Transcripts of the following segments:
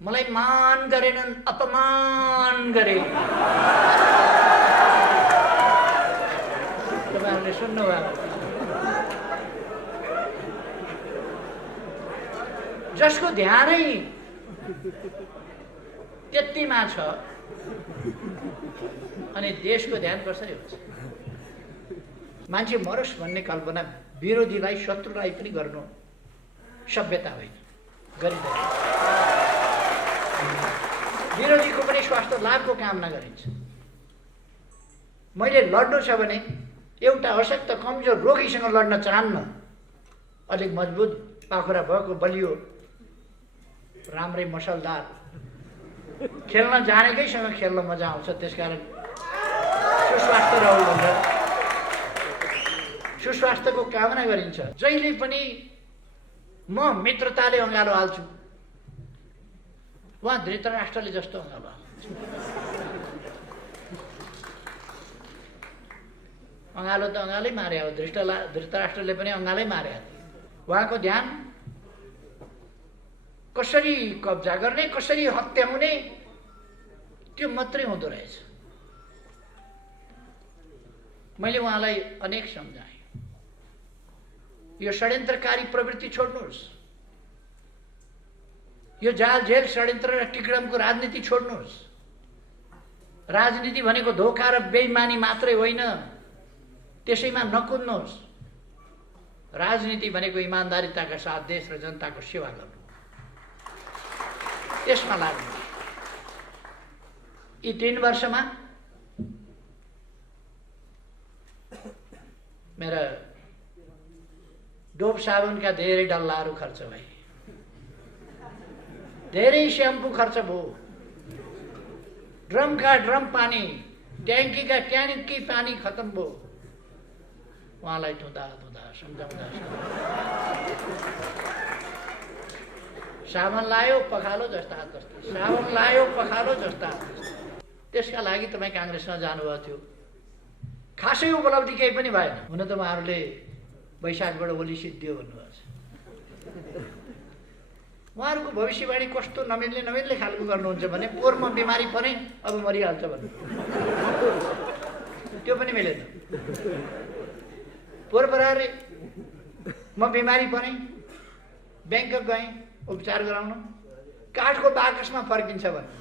मलाई मान गरेनन्, अपमान गरे। तपाईहरुले सुन्नुभयो। जसको ध्यानै त्यतिमा छ अनि देशको ध्यान कसरी हुन्छ? मान्छे मरोस् भन्ने कल्पना विरोधीलाई, शत्रुलाई पनि गर्नु सभ्यता होइन, गरिँदैन। विरोधीको पनि स्वास्थ्य लाभको कामना गरिन्छ। मैले लड्नु छ भने एउटा अशक्त कमजोर रोगीसँग लड्न चाहन्न। अलिक मजबुत पाखुरा भएको बलियो राम्रै मसलदार खेल्न जानेकैसँग खेल्न मजा आउँछ। त्यसकारण सुस्वास्थ्य रहु भनेर सुस्वास्थ्यको कामना गरिन्छ। जहिले पनि म मित्रताले अँगालो हाल्छु, उहाँ धृतराष्ट्रले जस्तो अँगालो हाल्छ। अँगालो त अँगालै मारे हो, धृतराष्ट्रले पनि अँगालै मारे। उहाँको ध्यान कसरी कब्जा गर्ने, कसरी हत्याउने, त्यो मात्रै हुँदो रहेछ। मैले उहाँलाई अनेक सम्झाएँ, यो षड्यन्त्रकारी प्रवृत्ति छोड्नुहोस्, यो जाल जेल षड्यन्त्र र टिकडमको राजनीति छोड्नुहोस्। राजनीति भनेको धोका र बेइमानी मात्रै होइन, त्यसैमा नकुद्नुहोस्। राजनीति भनेको इमानदारिताका साथ देश र जनताको सेवा गर्नु, त्यसमा लाग्नु। यी 3 वर्षमा मेरा डोब साबुनका धेरै डल्लाहरू खर्च भए, धेरै स्याम्पू खर्च भयो, ड्रमका ड्रम पानी, ट्याङ्कीका ट्याङ्की पानी खत्म भयो। उहाँलाई धुँदा धुँदा सम्झाउँदा साबुन लायो पखालो जस्ता जस्ता, साबुन लायो पखालो जस्ता। त्यसका लागि तपाईँ काङ्ग्रेसमा जानुभएको थियो। खासै उपलब्धि केही पनि भएन। हुन त उहाँहरूले वैशाखबाट ओली सिद्धियो भन्नुभएको छ। उहाँहरूको भविष्यवाणी कस्तो नमिल्ने खालको गर्नुहुन्छ भने पोहोर म बिमारी परेँ अब मरिहाल्छ भन्नु, त्यो पनि मिलेन। पोहोर बराबरै म बिमारी परेँ, ब्याङ्कक गएँ उपचार गराउन, काठको बाकसमा फर्किन्छ भन्नु।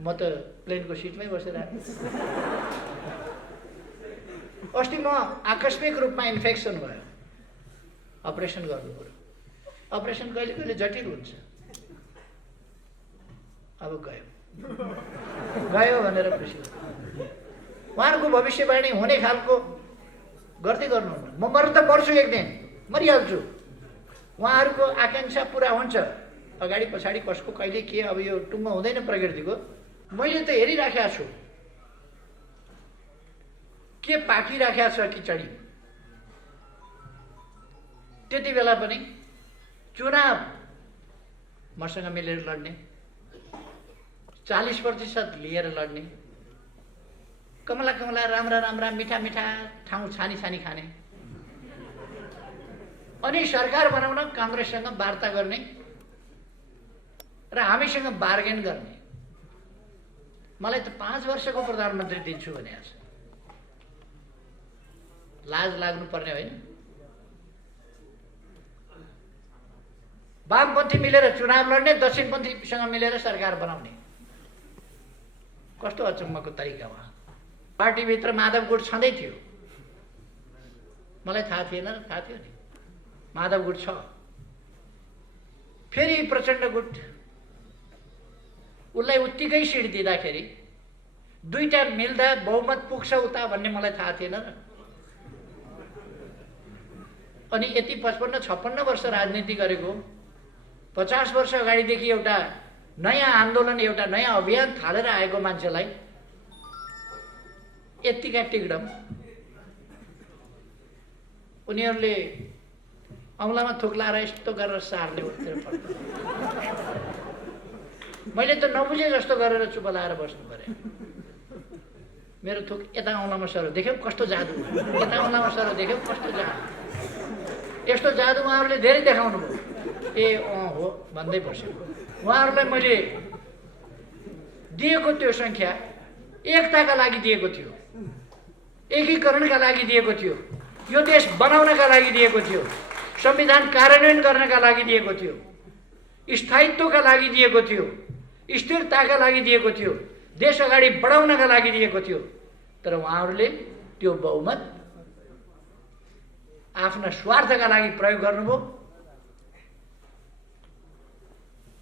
म त प्लेनको सिटमै बसेर आएँ। अस्ति म आकस्मिक रूपमा इन्फेक्सन भयो, अपरेसन गर्नु पर्यो। अपरेसन कहिले कहिले जटिल हुन्छ। अब गयो भनेर खुसी। उहाँहरूको भविष्यवाणी हुने खालको गर्दै गर्नुहुन्न। म मर्न त मर्छु, एक दिन मरिहाल्छु। उहाँहरूको आकाङ्क्षा पुरा हुन्छ। अगाडि पछाडि कसको कहिले के, अब यो टुङ्गो हुँदैन प्रकृतिको। मैले त हेरिराखेको छु के पाकिराखेको छ किचडी। त्यति बेला पनि चुनाव मसँग मिलेर लड्ने, 40% लिएर लड्ने, कमला कमला राम्रा राम्रा मिठा मिठा ठाउँ छानी छानी खाने, अनि सरकार बनाउन काङ्ग्रेससँग वार्ता गर्ने र हामीसँग बार्गेन गर्ने। मलाई त 5 वर्षको प्रधानमन्त्री दिन्छु भनेको छ। लाज लाग्नुपर्ने होइन? वामपन्थी मिलेर चुनाव लड्ने, दक्षिणपन्थीसँग मिलेर सरकार बनाउने, कस्तो अचम्मको तरिका उहाँ। पार्टीभित्र माधव गुट छँदै थियो, मलाई थाहा थिएन, थाहा थियो नि माधव गुट छ। फेरि प्रचण्ड गुट, उसलाई उत्तिकै सिट दिँदाखेरि दुईटा मिल्दा बहुमत पुग्छ उता भन्ने मलाई थाहा थिएन र। अनि यति 55-56 वर्ष राजनीति गरेको, 50 वर्ष अगाडिदेखि एउटा नयाँ आन्दोलन, एउटा नयाँ अभियान थालेर आएको मान्छेलाई यतिका टिकडम। उनीहरूले औँलामा थुक लाएर यस्तो गरेर सार्ने उत्तिर पर्छ। मैले त नबुझे जस्तो गरेर चुप लाएर बस्नु पर्यो। मेरो थुक यता औँलामा सरो, देख्यौ कस्तो जादु, यता औँलामा सरो, देख्यौ कस्तो जादु। यस्तो जादु उहाँहरूले धेरै देखाउनु भयो। ए अँ हो, भन्दै बसेको। उहाँहरूलाई मैले दिएको त्यो सङ्ख्या एकताका लागि दिएको थियो, एकीकरणका लागि दिएको थियो, यो देश बनाउनका लागि दिएको थियो, संविधान कार्यान्वयन गर्नका लागि दिएको थियो, स्थायित्वका लागि दिएको थियो, स्थिरताका लागि दिएको थियो, देश अगाडि बढाउनका लागि दिएको थियो। तर उहाँहरूले त्यो बहुमत आफ्ना स्वार्थका लागि प्रयोग गर्नुभयो।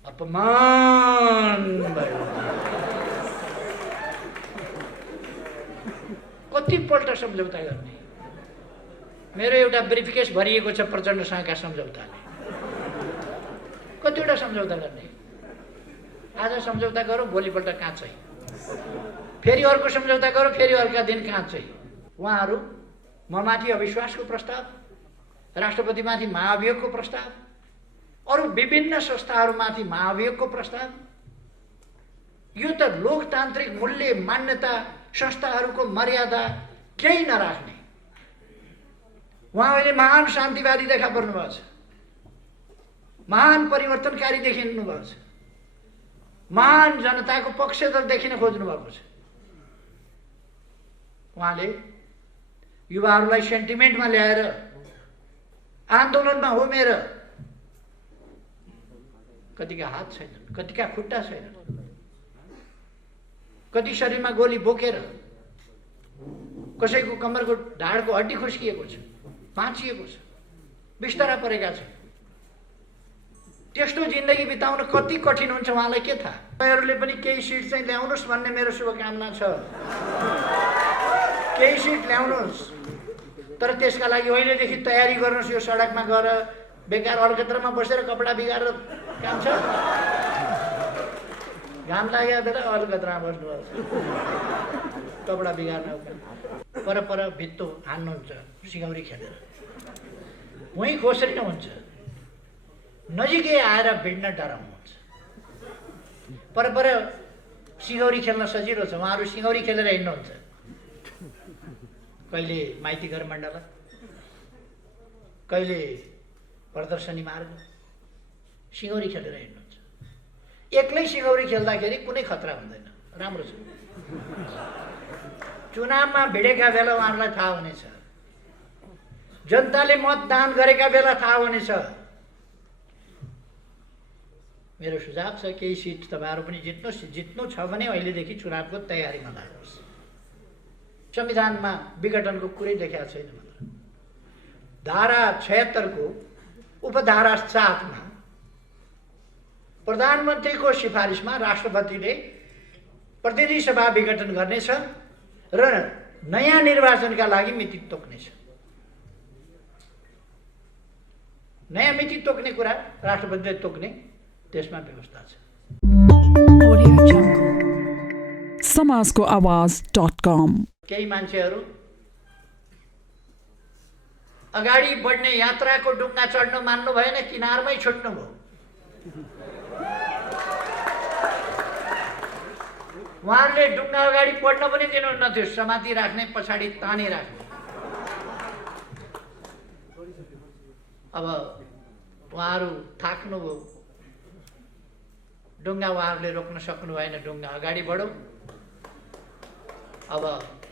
अपमान भयो। कतिपल्ट सम्झौता गर्ने? मेरो एउटा ब्रिफकेस भरिएको छ प्रचण्डसँगका सम्झौताले। कतिवटा सम्झौता गर्ने? आज सम्झौता गरौँ, भोलिपल्ट काँचै, फेरि अर्को सम्झौता गरौँ, फेरि अर्का दिन काँचै। उहाँहरू ममाथि अविश्वासको प्रस्ताव, राष्ट्रपतिमाथि महाभियोगको प्रस्ताव, अरू विभिन्न संस्थाहरूमाथि महाभियोगको प्रस्ताव। यो त लोकतान्त्रिक मूल्य, मान्यता, संस्थाहरूको मर्यादा केही नराख्ने। उहाँहरूले महान शान्तिवादी देखा पर्नु भएको छ, महान परिवर्तनकारी देखिनु भएको छ, महान जनताको पक्षधर देखिन खोज्नु भएको छ। उहाँले युवाहरूलाई सेन्टिमेन्टमा ल्याएर आन्दोलनमा होमेर कतिका हात छैनन्, कतिका खुट्टा छैनन्, कति शरीरमा गोली बोकेर कसैको कम्मरको ढाडको हड्डी खुस्किएको छ, भाँचिएको छ, बिस्तारा परेका छन्। त्यस्तो जिन्दगी बिताउन कति कठिन हुन्छ उहाँलाई के थाहा। तपाईँहरूले पनि केही सिट चाहिँ ल्याउनुहोस् भन्ने मेरो शुभकामना छ। केही सिट ल्याउनुहोस्, तर त्यसका लागि अहिलेदेखि तयारी गर्नुहोस्। यो सडकमा गएर बेकार अलकत्रामा बसेर कपडा बिगारेर काम छ? घाम लागेको बेला अलकत्रामा बस्नुभएको छ, कपडा बिगार्न पर भित्तो हान्नुहुन्छ सिगौरी खेलेर, वहीँ खोस्रिनुहुन्छ, नजिकै आएर भिड्न डराउनुहुन्छ। पर सिगौरी खेल्न सजिलो छ, उहाँहरू सिगौरी खेलेर हिँड्नुहुन्छ। कहिले माइती घर मण्डला, कहिले प्रदर्शनी मार्ग, सिगौरी खेलेर हिँड्नुहुन्छ। एक्लै सिगौरी खेल्दाखेरि कुनै खतरा हुँदैन, राम्रो छ। चुनावमा भिडेका बेला उहाँहरूलाई थाहा हुनेछ, जनताले मतदान गरेका बेला थाहा हुनेछ। मेरो सुझाव छ केही सिट तपाईँहरू पनि जित्नुहोस्। जित्नु छ भने अहिलेदेखि चुनावको तयारीमा लाग्नुहोस्। संविधानमा विघटनको कुरै देखाएको छैन। धारा 76 को उपधारा 7 मा प्रधानमन्त्रीको सिफारिसमा राष्ट्रपतिले प्रतिनिधि सभा विघटन गर्नेछ र नयाँ निर्वाचनका लागि मिति तोक्नेछ। नयाँ मिति तोक्ने कुरा राष्ट्रपतिले तोक्ने त्यसमा व्यवस्था छ। समाजको आवाज.com। केही मान्छेहरू अगाडि बढ्ने यात्राको डुङ्गा चढ्नु मान्नु भएन, किनारमै छुट्नु भयो। उहाँहरूले डुङ्गा अगाडि बढ्न पनि दिनुहुन्न थियो, समाति राख्ने, पछाडि तानी राख्ने। अब उहाँहरू थाक्नुभयो, डुङ्गा उहाँहरूले रोक्न सक्नु भएन, डुङ्गा अगाडि बढौँ। अब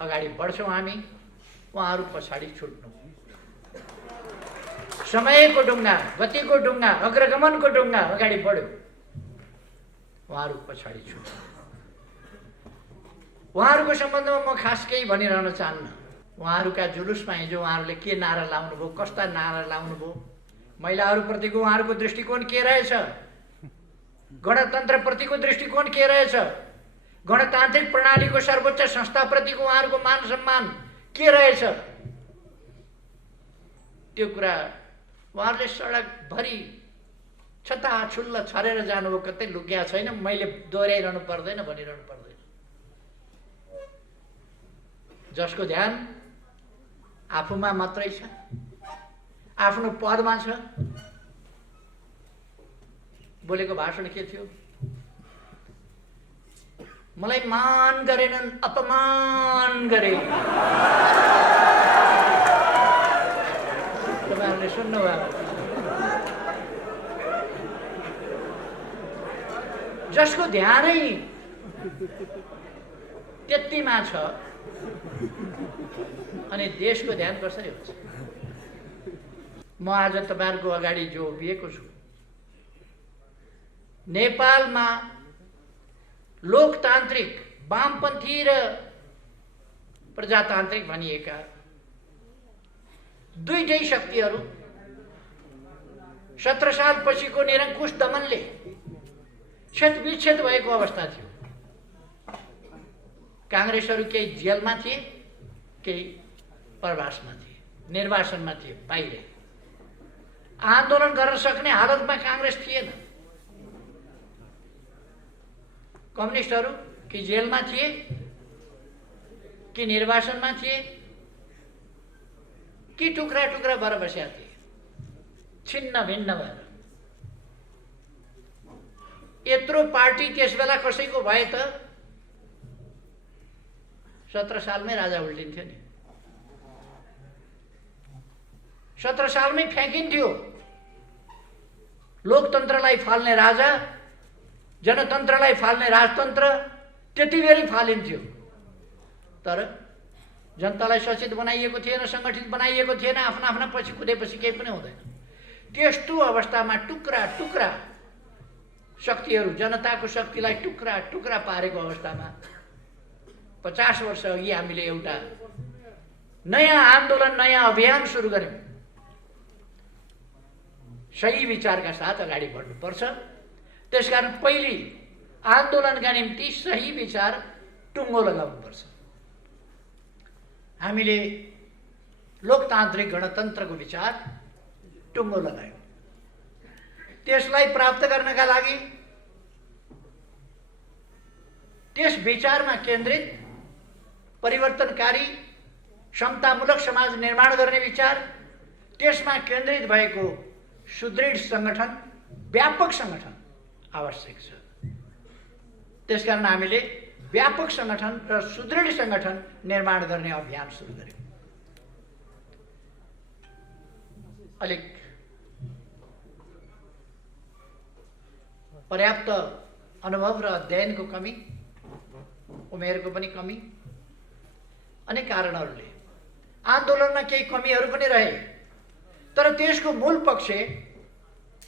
अगाडि बढ्छौँ हामी, उहाँहरू पछाडि छुट्नु। समयको डुङ्गा, गतिको डुङ्गा, अग्रगमनको डुङ्गा अगाडि बढ्यो, उहाँहरू पछाडि छुट्नु। उहाँहरूको सम्बन्धमा म खास केही भनिरहन चाहन्न। उहाँहरूका जुलुसमा हिजो उहाँहरूले के नारा लाउनुभयो, कस्ता नारा लाउनुभयो, महिलाहरूप्रतिको उहाँहरूको दृष्टिकोण के रहेछ, गणतन्त्रप्रतिको दृष्टिकोण के रहेछ, गणतान्त्रिक प्रणालीको सर्वोच्च संस्थाप्रतिको उहाँहरूको मान सम्मान के रहेछ, त्यो कुरा उहाँहरूले सडकभरि छताछुल्ल छरेर जानुभयो। कतै लुक्या छैन, मैले दोहोऱ्याइरहनु पर्दैन, भनिरहनु पर्दैन। जसको ध्यान आफूमा मात्रै छ, आफ्नो पदमा छ। बोलेको भाषण के थियो? मलाई मान गरेनन्, अपमान गरे। तपाईँहरूले सुन्नुभयो। जसको ध्यानै त्यतिमा छ अनि देशको ध्यान कसरी हुन्छ? म आज तपाईहरुको अगाडि जो उभिएको छु, नेपालमा लोकतान्त्रिक वामपन्थी र प्रजातान्त्रिक भनिएका दुईटै शक्तिहरू 17 सालपछिको निरङ्कुश दमनले क्षतविक्षत भएको अवस्था थियो। कांग्रेसहरू केही जेलमा थिए, केही प्रवासमा थिए, निर्वासनमा थिए, बाहिर आन्दोलन गर्न सक्ने हालतमा कांग्रेस थिएन। कम्युनिस्टहरू कि जेलमा थिए कि निर्वासनमा थिए कि टुक्रा टुक्रा भएर बसेका थिए, छिन्न भिन्न भएर। यत्रो पार्टी त्यसबेला कसैको भए त 17 सालमै राजा उल्टिन्थ्यो नि। 17 सालमै फ्याँकिन्थ्यो। लोकतन्त्रलाई फाल्ने राजा, जनतन्त्रलाई फाल्ने राजतन्त्र त्यतिबेरै फालिन्थ्यो। तर जनतालाई सचेत बनाइएको थिएन, संगठित बनाइएको थिएन, आफ्ना आफ्ना पछि कुदेपछि केही पनि हुँदैन। त्यस्तो अवस्थामा टुक्रा टुक्रा शक्तिहरू जनताको शक्तिलाई टुक्रा टुक्रा पारेको अवस्थामा 50 वर्ष अघि हामीले एउटा नयाँ आन्दोलन, नयाँ अभियान सुरु गर्यौं। सही विचारका साथ अगाडि बढ्नुपर्छ। त्यसकारण पहिले आन्दोलनका निम्ति सही विचार टुङ्गो लगाउनुपर्छ। हामीले लोकतान्त्रिक गणतन्त्रको विचार टुङ्गो लगायौं। त्यसलाई प्राप्त गर्नका लागि त्यस विचारमा केन्द्रित परिवर्तनकारी समतामूलक समाज निर्माण गर्ने विचार, त्यसमा केन्द्रित भएको सुदृढ संगठन, व्यापक संगठन आवश्यक छ। त्यसकारण हामीले व्यापक संगठन र सुदृढ संगठन निर्माण गर्ने अभियान सुरु गर्यौं। अलिक पर्याप्त अनुभव र अध्ययनको कमी, उमेरको पनि कमी, अनेक कारणहरूले आन्दोलनमा केही कमीहरू पनि रहे, तर त्यसको मूल पक्ष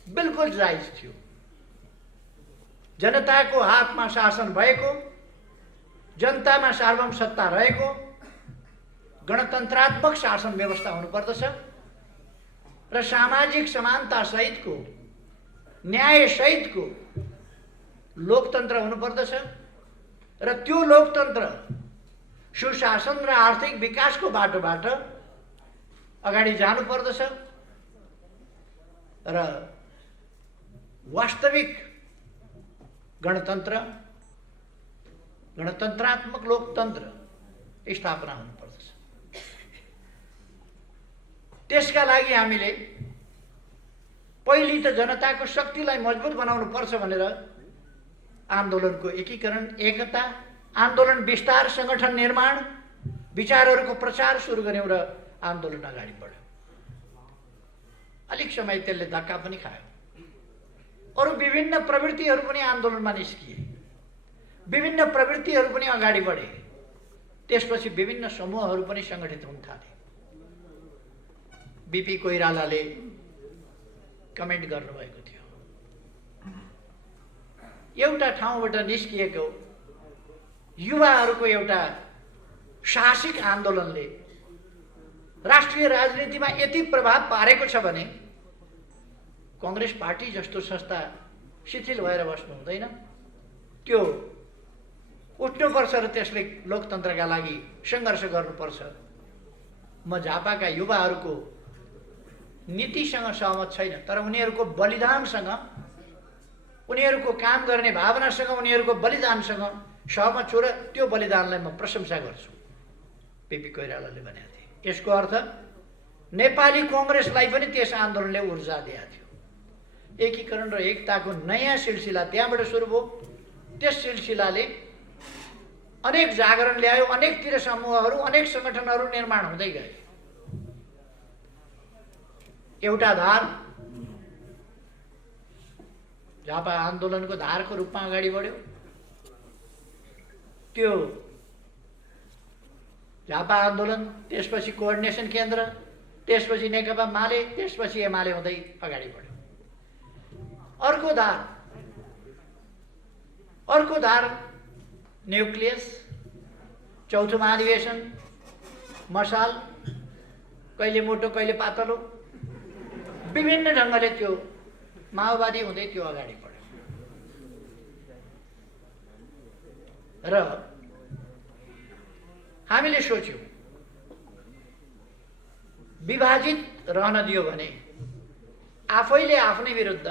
बिल्कुल जायज थियो। जनताको हातमा शासन भएको, जनतामा सार्वभौम सत्ता रहेको गणतन्त्रात्मक शासन व्यवस्था हुनुपर्दछ र सामाजिक समानता सहितको, न्याय सहितको लोकतन्त्र हुनुपर्दछ र त्यो लोकतन्त्र सुशासन र आर्थिक विकासको बाटोबाट अगाडि जानुपर्दछ र वास्तविक गणतन्त्र, गणतन्त्रात्मक लोकतन्त्र स्थापना हुनुपर्दछ। त्यसका लागि हामीले पहिले त जनताको शक्तिलाई मजबुत बनाउनु पर्छ भनेर आन्दोलनको एकीकरण, एकता, आन्दोलन विस्तार, संगठन निर्माण, विचारहरूको प्रचार सुरु गर्यौं र आन्दोलन अगाडि बढ्यो। अलिक समय त्यसले धक्का पनि खायो। अरू विभिन्न प्रवृत्तिहरू पनि आन्दोलनमा निस्किए, विभिन्न प्रवृत्तिहरू पनि अगाडि बढे। त्यसपछि विभिन्न समूहहरू पनि संगठित हुन थाले। बीपी कोइरालाले कमेन्ट गर्नुभएको थियो, एउटा ठाउँबाट निस्किएको युवाहरूको एउटा साहसिक आन्दोलनले राष्ट्रिय राजनीतिमा यति प्रभाव पारेको छ भने कांग्रेस पार्टी जस्तो संस्था शिथिल भएर बस्नु हुँदैन। त्यो उठ्नुपर्छ र त्यसले लोकतन्त्रका लागि संघर्ष गर्नुपर्छ। म झापाका युवाहरूको नीतिसँग सहमत छैन, तर उनीहरूको बलिदानसँग, उनीहरूको काम गर्ने भावनासँग, उनीहरूको बलिदानसँग सहमत छु र त्यो बलिदानलाई म प्रशंसा गर्छु। बीपी कोइरालाले भनेका थिए। यसको अर्थ नेपाली कांग्रेसलाई पनि त्यस आन्दोलनले ऊर्जा दिएको थियो। एकीकरण र एकताको नयाँ सिलसिला त्यहाँबाट सुरु भयो। त्यस सिलसिलाले अनेक जागरण ल्यायो, अनेकतिर समूहहरू, अनेक संगठनहरू निर्माण हुँदै गए। एउटा धार झापा आन्दोलनको धारको रूपमा अगाडि बढ्यो। त्यो झापा आन्दोलन, त्यसपछि कोअर्डिनेसन केन्द्र, त्यसपछि नेकपा माले, त्यसपछि एमाले हुँदै अगाडि बढ्यो। अर्को धार न्युक्लियस, चौथो महाधिवेशन, मसाल, कहिले मोटो कहिले पातलो, विभिन्न ढङ्गले त्यो माओवादी हुँदै त्यो अगाडि बढ्यो। र हामीले सोच्यौँ विभाजित रहन दियो भने आफैले आफ्नै विरुद्ध,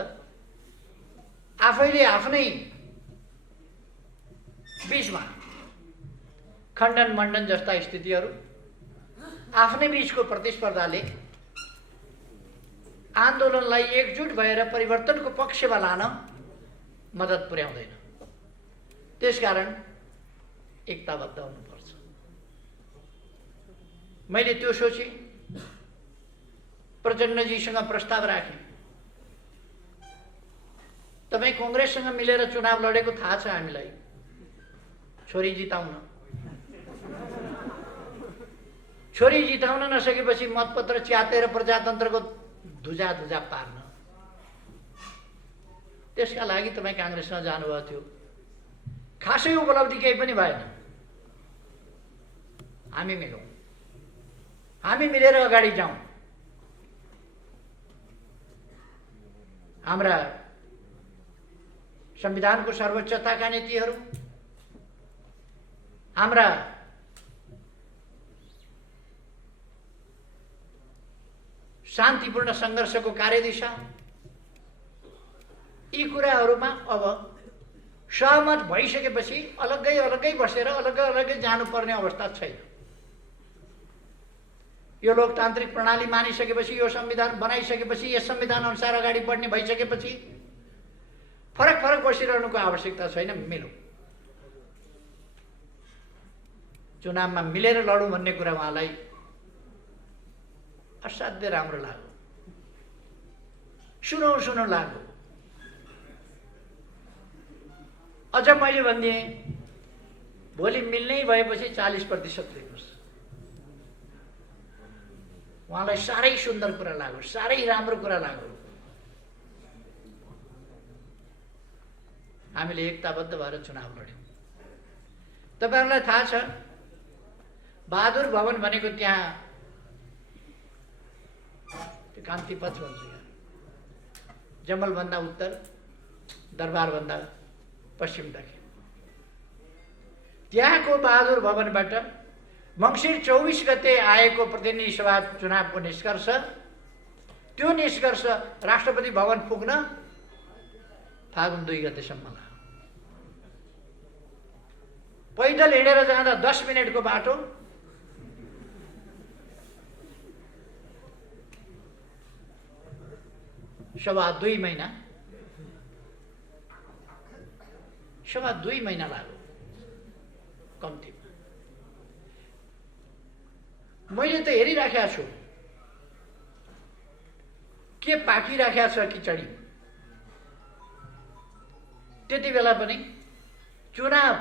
आफैले आफ्नै बीचमा खण्डन मण्डन जस्ता स्थितिहरू, आफ्नै बीचको प्रतिस्पर्धाले आन्दोलनलाई एकजुट भएर परिवर्तनको पक्षमा लान मद्दत पुर्याउँदैन। त्यसकारण एकताबद्ध हुनुपर्छ। मैले त्यो सोचेँ, प्रचण्डजीसँग प्रस्ताव राखेँ। तपाईँ कङ्ग्रेससँग मिलेर चुनाव लडेको थाहा छ हामीलाई, छोरी जिताउन। छोरी जिताउन नसकेपछि मतपत्र च्यातेर प्रजातन्त्रको धुजा पार्न, त्यसका लागि तपाईँ काङ्ग्रेसमा जानुभएको थियो। खासै उपलब्धि केही पनि भएन। हामी मिलौँ, हामी मिलेर अगाडि जाउँ। हाम्रा संविधानको सर्वोच्चताका नीतिहरू, हाम्रा शान्तिपूर्ण सङ्घर्षको कार्यदिशा, यी कुराहरूमा अब सहमत भइसकेपछि अलग्गै अलग्गै बसेर अलग्गै अलग्गै जानुपर्ने अवस्था छैन। यो लोकतान्त्रिक प्रणाली मानिसकेपछि, यो संविधान बनाइसकेपछि, यस संविधान अनुसार अगाडि बढ्ने भइसकेपछि फरक फरक बसिरहनुको आवश्यकता छैन। मिलौँ, चुनावमा मिलेर लडौँ भन्ने कुरा उहाँलाई असाध्य राम्रो लाग्यो। सुनौ लाग्यो। अझ मैले भनिदिएँ, भोलि मिल्नै भएपछि 40% लिनुहोस्। उहाँलाई साह्रै सुन्दर कुरा लाग्यो, साह्रै राम्रो कुरा लाग्यो। हामीले एकताबद्ध भएर चुनाव लड्यौँ। तपाईँहरूलाई थाहा छ, बहादुर भवन भनेको त्यहाँ त्यो कान्तिपथ भन्छ, यहाँ जमलभन्दा उत्तर, दरबारभन्दा पश्चिमदेखि। त्यहाँको बहादुर भवनबाट मङ्सिर 24 गते आएको प्रतिनिधि सभा चुनावको निष्कर्ष, त्यो निष्कर्ष राष्ट्रपति भवन पुग्न फागुन 2 गतेसम्म लाग्यो। पैदल हिँडेर जाँदा 10 मिनटको बाटो, सवा 2 महिना लाग्यो कम्तीमा। मैले त हेरिराखेको छु के पाकिराखेको छ किचडी। त्यति बेला पनि चुनाव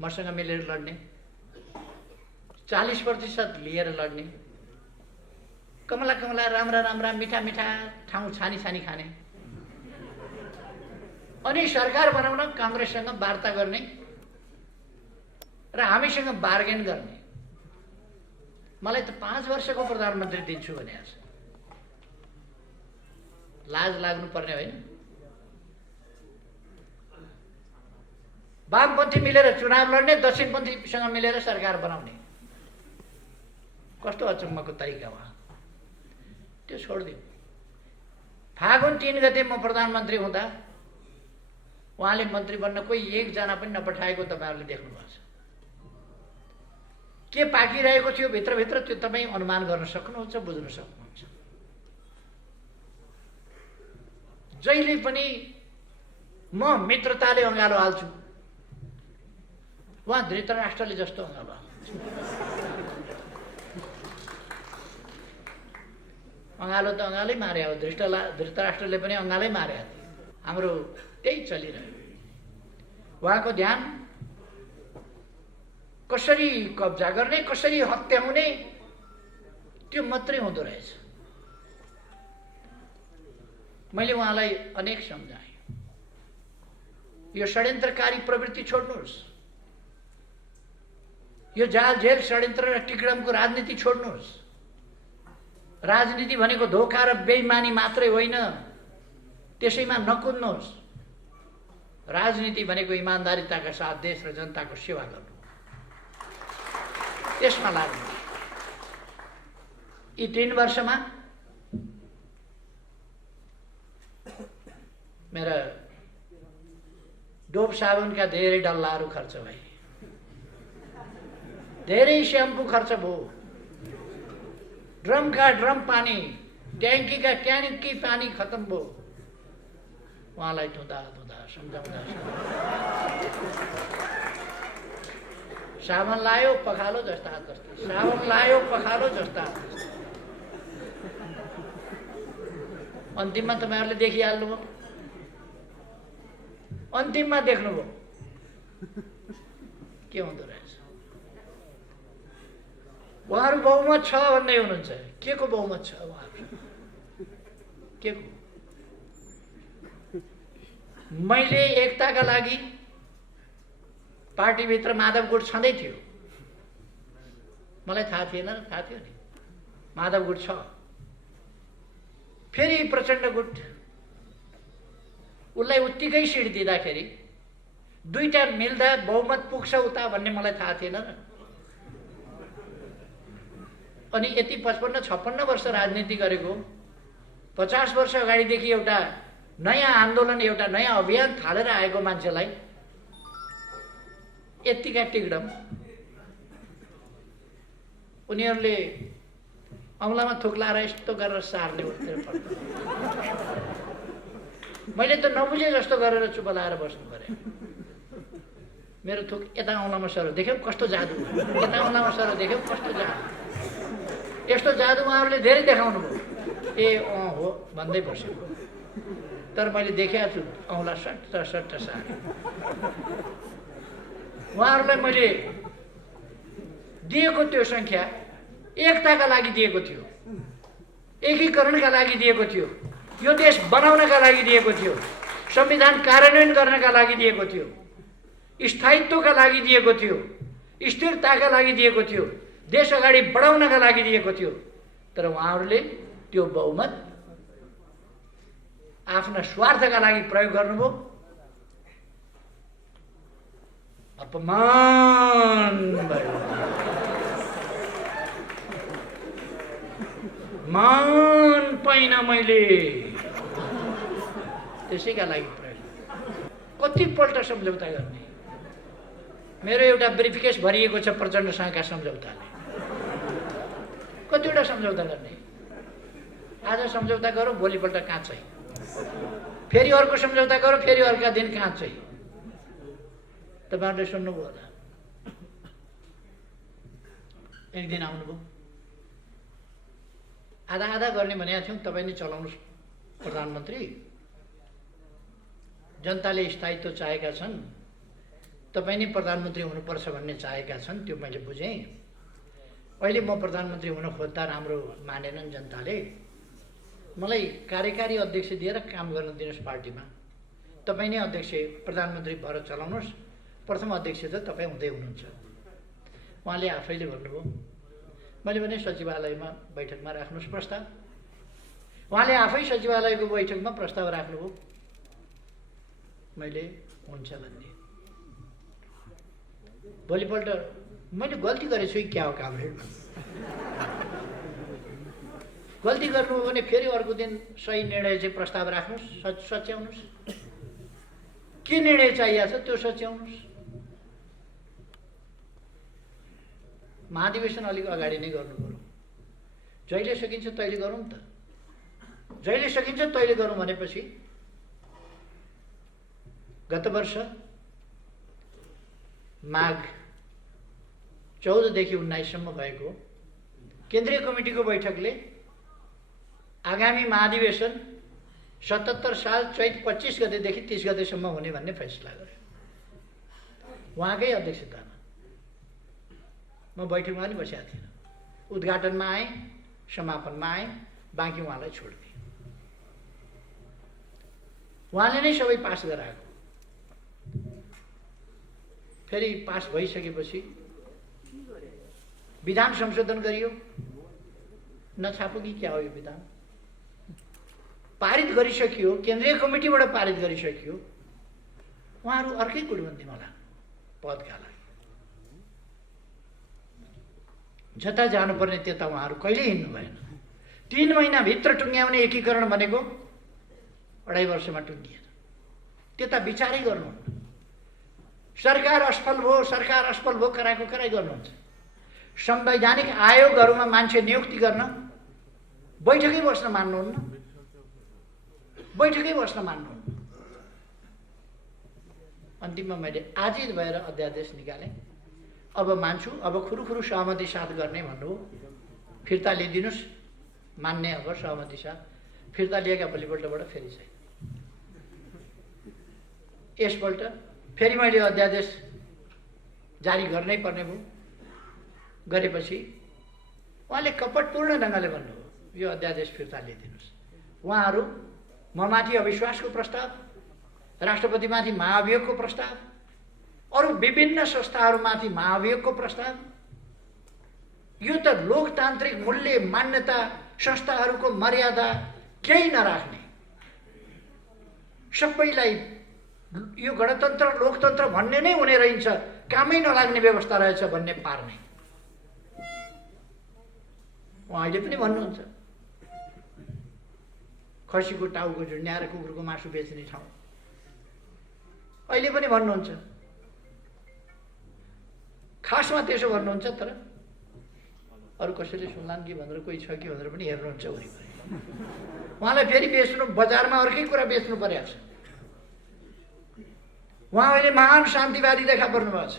मसँग मिलेर लड्ने, 40% लिएर लड्ने, कमला राम्रा मिठा ठाउँ छानी खाने, अनि सरकार बनाउन काङ्ग्रेससँग वार्ता गर्ने र हामीसँग बार्गेन गर्ने। मलाई त 5 वर्षको प्रधानमन्त्री दिन्छु भनेको छ। लाज लाग्नु पर्ने होइन? वामपन्थी मिलेर चुनाव लड्ने, दक्षिणपन्थीसँग मिलेर सरकार बनाउने, कस्तो अचम्मको तरिका हो। त्यो छोडिदिउँ। फागुन 3 गते म प्रधानमन्त्री हुँदा उहाँले मन्त्री बन्न कोही एकजना पनि नपठाएको तपाईँहरूले देख्नुभएको छ। के पाकिरहेको थियो भित्रभित्र त्यो तपाईँ अनुमान गर्न सक्नुहुन्छ, बुझ्न सक्नुहुन्छ। जहिले पनि म मित्रताले अँगालो हाल्छु, उहाँ धृतराष्ट्रले जस्तो अँगालो हाल्छ। अँगालो त अँगालै मारे हो, धृतराष्ट्रले पनि अँगालै मारे। हाम्रो त्यही चलिरह्यो। उहाँको ध्यान कसरी कब्जा गर्ने, कसरी हत्याउने, त्यो मात्रै हुँदो रहेछ। मैले उहाँलाई अनेक सम्झाएँ, यो षड्यन्त्रकारी प्रवृत्ति छोड्नुहोस्, यो जाल जेल षड्यन्त्र र टिकडमको राजनीति छोड्नुहोस्। राजनीति भनेको धोका र बेइमानी मात्रै होइन, त्यसैमा नकुद्नुहोस्। राजनीति भनेको इमान्दारिताका साथ देश र जनताको सेवा गर्नु, त्यसमा लाग्नु। यी 3 वर्षमा मेरा डोब साबुनका धेरै डल्लाहरू खर्च भए, धेरै स्याम्पू खर्च भयो, ड्रमका ड्रम पानी, ट्याङ्कीका ट्याङ्की पानी खत्म भयो। उहाँलाई धुँदा धुँदा सम्झाउँदा साबुन लायो पखालो जस्ता जस्ता, साबुन लायो पखालो जस्ता। अन्तिममा तपाईँहरूले देखिहाल्नुभयो, अन्तिममा देख्नुभयो के हुँदो रहेछ। उहाँहरू बहुमत छ भन्दै हुनुहुन्छ। के को बहुमत छ उहाँहरू? के को? मैले एकताका लागि पार्टीभित्र माधव गुट छँदै थियो, मलाई थाहा थिएन र थाहा थियो नि माधव गुट छ। फेरि प्रचण्ड गुट, उसलाई उत्तिकै सिट दिँदाखेरि दुईटा मिल्दा बहुमत पुग्छ उता भन्ने मलाई थाहा थिएन र। अनि यति 55-56 वर्ष राजनीति गरेको, 50 वर्ष अगाडिदेखि एउटा नयाँ आन्दोलन, एउटा नयाँ अभियान थालेर आएको मान्छेलाई यतिका टिकडम। उनीहरूले औँलामा थुक लाएर यस्तो गरेर सार्ने उत्तिर पर्छ। मैले त नबुझे जस्तो गरेर चुप लाएर बस्नु पर्यो। मेरो थुक यता औँलामा सरो, देख्यौ कस्तो जादु, यता औँलामा सरो, देख्यौ कस्तो जादु। यस्तो जादु उहाँहरूले धेरै देखाउनु भयो। ए अँ हो भन्दै बस्यो, तर मैले देखेको छु औँला सट्ट सट्ट सारे। उहाँहरूलाई मैले दिएको त्यो सङ्ख्या एकताका लागि दिएको थियो, एकीकरणका लागि दिएको थियो, यो देश बनाउनका लागि दिएको थियो, संविधान कार्यान्वयन गर्नका लागि दिएको थियो, स्थायित्वका लागि दिएको थियो, स्थिरताका लागि दिएको थियो, देश अगाडि बढाउनका लागि दिएको थियो। तर उहाँहरूले त्यो बहुमत आफ्ना स्वार्थका लागि प्रयोग गर्नुभयो। अपमान भयो, मान पाइन मैले, त्यसैका लागि प्रयोग। कतिपल्ट सम्झौता गर्ने? मेरो एउटा ब्रिफकेस भरिएको छ प्रचण्डसँगका सम्झौताले। कतिवटा सम्झौता गर्ने? आज सम्झौता गरौँ, भोलिपल्ट काँचै, फेरि अर्को सम्झौता गरौँ, फेरि अर्का दिन काँचै। तपाईँहरूले सुन्नुभयो होला, एक दिन आउनुभयो, आधा आधा गर्ने भनेका थियौँ, तपाईँ नै चलाउनुहोस् प्रधानमन्त्री, जनताले स्थायित्व चाहेका छन्, तपाईँ नै प्रधानमन्त्री हुनुपर्छ भन्ने चाहेका छन्, त्यो मैले बुझेँ। अहिले म प्रधानमन्त्री हुन खोज्दा राम्रो मानेनन् जनताले, मलाई कार्यकारी अध्यक्ष दिएर काम गर्न दिनुहोस् पार्टीमा, तपाईँ नै अध्यक्ष प्रधानमन्त्री भएर चलाउनुहोस्, प्रथम अध्यक्ष त तपाईँ हुँदै हुनुहुन्छ। उहाँले आफैले भन्नुभयो। मैले भने सचिवालयमा बैठकमा राख्नुहोस् प्रस्ताव। उहाँले आफै सचिवालयको बैठकमा प्रस्ताव राख्नुभयो, मैले हुन्छ भन्ने। भोलिपल्ट मैले गल्ती गरेछु कि क्या हो कामरेड, गल्ती गर्नुभयो भने फेरि अर्को दिन सही निर्णय चाहिँ प्रस्ताव राख्नुहोस्, सच्याउनुहोस्, के निर्णय चाहिएको छ त्यो सच्याउनुहोस्। महाधिवेशन अलिक अगाडि नै गर्नु पर्यो, जहिले सकिन्छ तैले गरौँ त, जहिले सकिन्छ तैले गरौँ भनेपछि गत वर्ष माघ 14 देखि 19 सम्म भएको केन्द्रीय कमिटीको बैठकले आगामी महाधिवेशन 77 साल चैत 25 गतेदेखि 30 गतेसम्म हुने भन्ने फैसला गर्यो उहाँकै अध्यक्षतामा। म बैठकमा नि बसेको थिइनँ, उद्घाटनमा आएँ, समापनमा आएँ, बाँकी उहाँलाई छोडिदिएँ। उहाँले नै सबै पास गराएको। फेरि पास भइसकेपछि विधान संशोधन गरियो, नछापो कि क्या हो यो विधान, पारित गरिसकियो, केन्द्रीय कमिटीबाट पारित गरिसकियो। उहाँहरू अर्कै गुटबन्दीमा लाग्नु पदका लागि। जता जानुपर्ने त्यता उहाँहरू कहिल्यै हिँड्नु भएन। 3 महिनाभित्र टुङ्ग्याउने एकीकरण भनेको 2.5 वर्षमा टुङ्गिएन। त्यता विचारै गर्नुहुन्न। सरकार असफल भयो कराएको कराई गर्नुहुन्छ। संवैधानिक आयोगहरूमा मान्छे नियुक्ति गर्न बैठकै बस्न मान्नुहुन्न। अन्तिममा मैले आजिज भएर अध्यादेश निकालेँ। अब मान्छु, अब खुरुखुरु सहमति साथ गर्ने भन्नु हो, फिर्ता लिइदिनुहोस्, मान्ने अब सहमति साथ। फिर्ता लिएका भोलिपल्टबाट फेरि छैन। यसपल्ट फेरि मैले अध्यादेश जारी गर्नै पर्ने भयो। गरेपछि उहाँले कपटपूर्ण ढङ्गले भन्नुभयो, यो अध्यादेश फिर्ता लिइदिनुहोस्। उहाँहरू ममाथि अविश्वासको प्रस्ताव, राष्ट्रपतिमाथि महाभियोगको प्रस्ताव, अरू विभिन्न संस्थाहरूमाथि महाभियोगको प्रस्ताव, यो त लोकतान्त्रिक मूल्य मान्यता संस्थाहरूको मर्यादा केही नराख्ने, सबैलाई यो गणतन्त्र लोकतन्त्र भन्ने नै हुने रहन्छ, कामै नलाग्ने व्यवस्था रहेछ भन्ने पार्ने। उहाँ अहिले पनि भन्नुहुन्छ खसीको टाउको झुन्ड्याएर कुकुरको मासु बेच्ने ठाउँ, अहिले पनि भन्नुहुन्छ। खासमा त्यसो भन्नुहुन्छ, तर अरू कसैले सुन्लान् कि भनेर, कोही छ कि भनेर पनि हेर्नुहुन्छ वरिपरि। उहाँलाई फेरि बेच्नु, बजारमा अर्कै कुरा बेच्नु परेको छ। उहाँ अहिले महान शान्तिवादी देखा पर्नु भएको छ,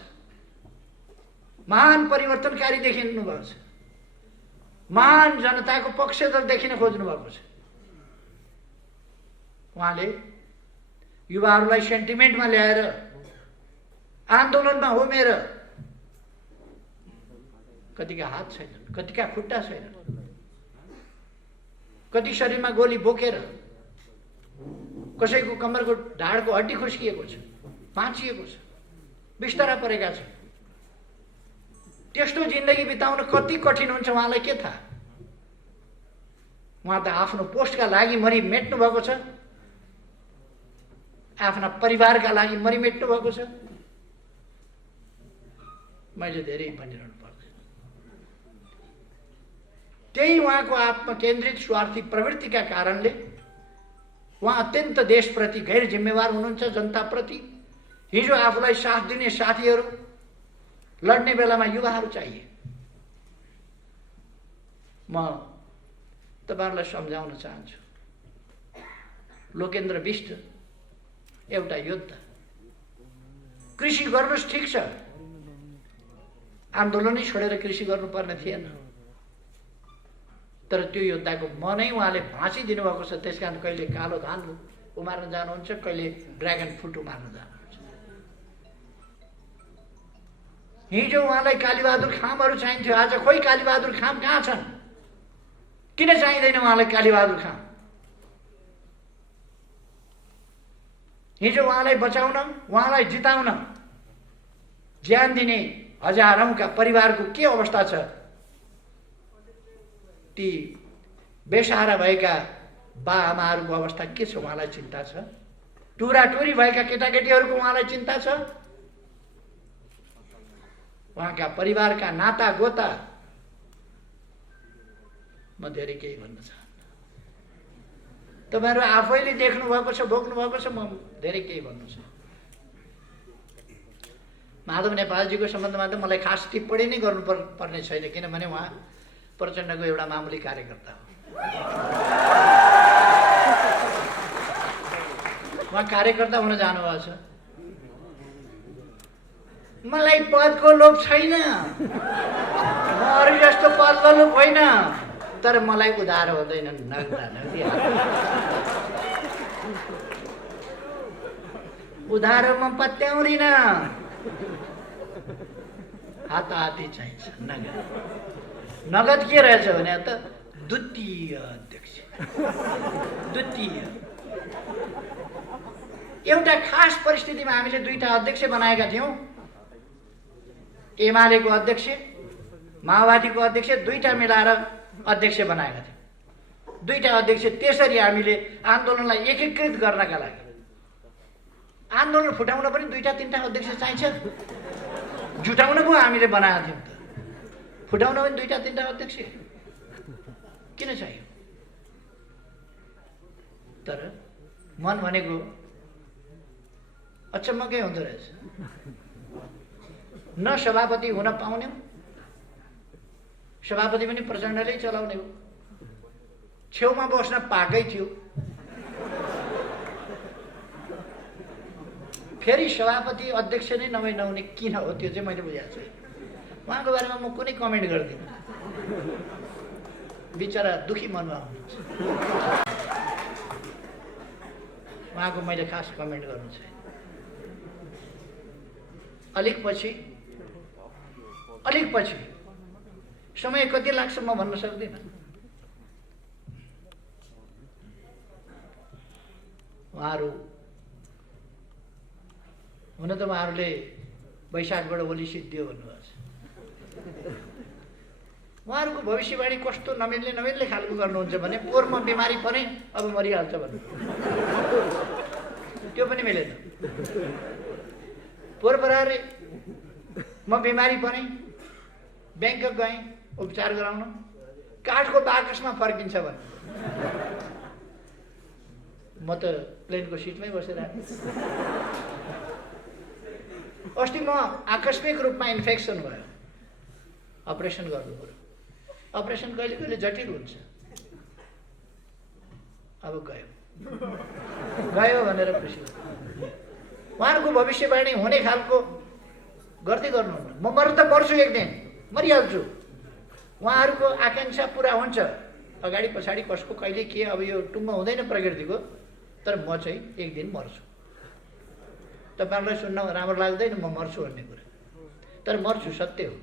महान परिवर्तनकारी देखिनु भएको छ, महान जनताको पक्षधर देखिन खोज्नु भएको छ। उहाँले युवाहरूलाई सेन्टिमेन्टमा ल्याएर आन्दोलनमा होमेर कतिका हात छैनन्, कतिका खुट्टा छैनन्, कति शरीरमा गोली बोकेर कसैको कम्मरको ढाडको हड्डी खुस्किएको छ, भाँचिएको छ, बिस्तारा परेका छन्। त्यस्तो जिन्दगी बिताउन कति कठिन हुन्छ उहाँलाई के थाहा। उहाँ त आफ्नो पोस्टका लागि मरिमेट्नु भएको छ, आफ्ना परिवारका लागि मरिमेट्नु भएको छ। मैले धेरै भनिरहनु पर्दैन। त्यही उहाँको आत्मकेन्द्रित स्वार्थी प्रवृत्तिका कारणले उहाँ अत्यन्त देशप्रति गैर जिम्मेवार हुनुहुन्छ, जनताप्रति। हिजो आफूलाई साथ दिने साथीहरू, लड्ने बेलामा युवाहरू चाहिए। म तपाईहरुलाई सम्झाउन चाहन्छु, लोकेन्द्र बिष्ट एउटा योद्धा। कृषि गर्नुस् ठिक छ, आन्दोलनै छोडेर कृषि गर्नुपर्ने थिएन, तर त्यो योद्धाको मनै उहाँले भाँची दिनुभएको छ। त्यसकारण कहिले कालो धान उमार्न जानुहुन्छ, कहिले ड्रागन फ्रुट उमार्न जानुहुन्छ। हिजो उहाँलाई कालीबहादुर खामहरू चाहिन्थ्यो, आज खोइ कालीबहादुर खाम कहाँ छन्? किन चाहिँदैन उहाँलाई कालीबहादुर खाम? हिजो उहाँलाई बचाउन, उहाँलाई जिताउन ज्यान दिने हजारौंका परिवारको के अवस्था छ? ती बेसहारा भएका बाआमाहरूको अवस्था के छ? उहाँलाई चिन्ता छ। टुराटुरी भएका केटाकेटीहरूको उहाँलाई चिन्ता छ। उहाँका परिवारका नाता गोता म धेरै केही भन्न चाहन्न। तपाईहरु आफैले देख्नु भएको छ, भोग्नु भएको छ, म धेरै केही भन्नु छ। माधव नेपालजीको सम्बन्धमा त मलाई खास टिप्पणी नै गर्नु पर्ने छैन, किनभने उहाँ प्रचण्डको एउटा मामुली कार्यकर्ता हो। उहाँ कार्यकर्ता हुन जानुभएको छ। मलाई पदको लोभ छैन, म अरू जस्तो पदको लोभ होइन, तर मलाई उधार हुँदैन, नगदा नगदी। उधारो म पत्याउँदिन, हाताहाती चाहिन्छ नगद। नगद के रहेछ भने त द्वितीय अध्यक्ष। द्वितीय एउटा खास परिस्थितिमा हामीले दुईटा अध्यक्ष बनाएका थियौँ। एमालेको अध्यक्ष, माओवादीको अध्यक्ष, दुईटा मिलाएर अध्यक्ष बनाएका थियौँ। दुईटा अध्यक्ष त्यसरी हामीले आन्दोलनलाई एकीकृत गर्नका लागि, आन्दोलन फुटाउन पनि दुईटा तीनटा अध्यक्ष चाहिन्छ। जुटाउन पो हामीले बनाएका थियौँ त, फुटाउन पनि दुईटा तीनटा अध्यक्ष किन चाहियो? तर मन भनेको अचम्मकै हुँदो रहेछ। न सभापति हुन पाउने हो, सभापति पनि प्रचण्डले चलाउने हो। छेउमा बस्न पाएकै थियो, फेरि सभापति अध्यक्ष नै नहुने किन हो त्यो चाहिँ मैले बुझाएको छु। उहाँको बारेमा म कुनै कमेन्ट गर्दिनँ, बिचरा दुखी मनमा हुनुहुन्छ। उहाँको मैले खास कमेन्ट गर्नु छैन। अलिक पछि समय कति लाग्छ म भन्न सक्दिनँ। उहाँहरू हुन त उहाँहरूले वैशाखबाट ओली सिद्धियो भन्नुभएको छ। उहाँहरूको भविष्यवाणी कस्तो नमिल्ने खालको गर्नुहुन्छ भने पोहोर म बिमारी परेँ अब मरिहाल्छ भन्नु, त्यो पनि मिलेन। पोहोर परारे म बिमारी परेँ, ब्याङ्कक गएँ उपचार गराउन, काठको बाकसमा फर्किन्छ भन्नु। म त प्लेनको सिटमै बसेर आएँ। अस्ति म आकस्मिक रूपमा इन्फेक्सन भयो, अपरेसन गर्नु पर्यो। अपरेसन कहिले कहिले जटिल हुन्छ। अब गयो भनेर खुसी। उहाँहरूको भविष्यवाणी हुने खालको गर्दै गर्नुहुन्न। म मर्न त मर्छु, एक दिन मरिहाल्छु। उहाँहरूको आकाङ्क्षा पुरा हुन्छ, अगाडि पछाडि कसको कहिले के, अब यो टुङ्गो हुँदैन प्रकृतिको, तर म चाहिँ एक दिन मर्छु। तपाईँहरूलाई सुन्न राम्रो लाग्दैन म मर्छु भन्ने कुरा, तर मर्छु, सत्य हो।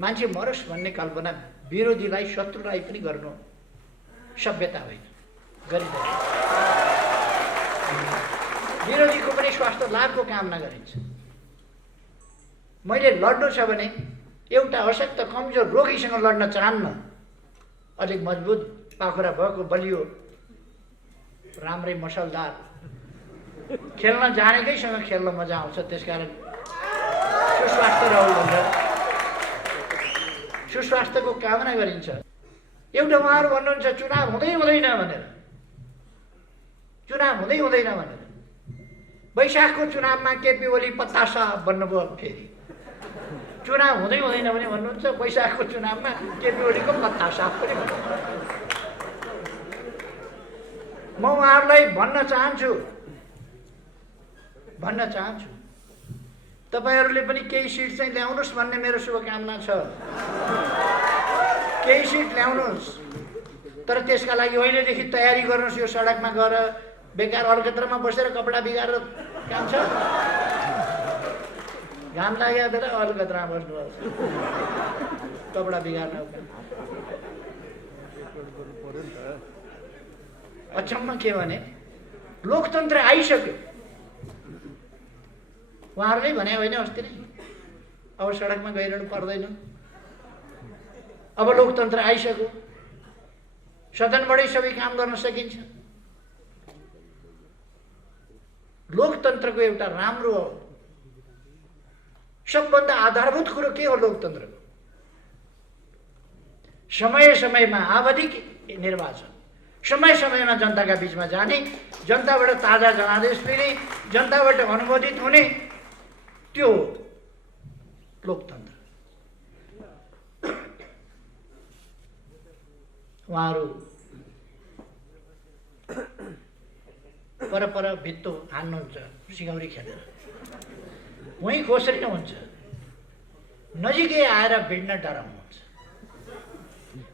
मान्छे मरोस् भन्ने कल्पना विरोधीलाई, शत्रुलाई पनि गर्नु सभ्यता होइन, गरिँदैन। विरोधीको पनि स्वास्थ्य लाभको कामना गरिन्छ। मैले लड्नु छ भने एउटा अशक्त कमजोर रोगीसँग लड्न चाहन्न। अलिक मजबुत पाखुरा भएको बलियो राम्रै मसलदार खेल्न जानेकैसँग खेल्न मजा आउँछ। त्यसकारण सुस्वास्थ्य रहोस् भनेर सुस्वास्थ्यको कामना गरिन्छ। एउटा उहाँहरू भन्नुहुन्छ चुनाव हुँदै हुँदैन भनेर, चुनाव हुँदै हुँदैन भनेर। वैशाखको चुनावमा केपी ओली पत्तासा बन्नुभयो, फेरि चुनाव हुँदै हुँदैन भने भन्नुहुन्छ, वैशाखको चुनावमा केपी ओलीको पत्तासा पनि भन्नु। म उहाँहरूलाई भन्न चाहन्छु तपाईहरूले पनि केही सिट चाहिँ ल्याउनुहोस् भन्ने मेरो शुभकामना छ। केही सिट ल्याउनुहोस्, तर त्यसका लागि अहिलेदेखि तयारी गर्नुहोस्। यो सडकमा गएर बेकार अलकत्रामा बसेर कपडा बिगारेर काम छ। घाम लाग्यो बेला अलकत्रामा बस्नुभएको छ, कपडा बिगार्न। अचम्म के भने लोकतन्त्र आइसक्यो। उहाँहरूले भने होइन अस्ति नै, अब सडकमा गइरहनु पर्दैन, अब लोकतन्त्र आइसक्यो, सदनबाटै सबै काम गर्न सकिन्छ। लोकतन्त्रको एउटा राम्रो सबभन्दा आधारभूत कुरो के हो लोकतन्त्रको? समय समयमा आवधिक निर्वाचन, समय समयमा जनताका बिचमा जाने, जनताबाट ताजा जनादेश लिने, जनताबाट अनुमोदित हुने, त्यो लोकतन्त्र। उहाँहरू पर भित्तो हान्नुहुन्छ सिगौरी खेलेर, वहीँ खोस्रिनु हुन्छ, नजिकै आएर भिड्न डराउनुहुन्छ।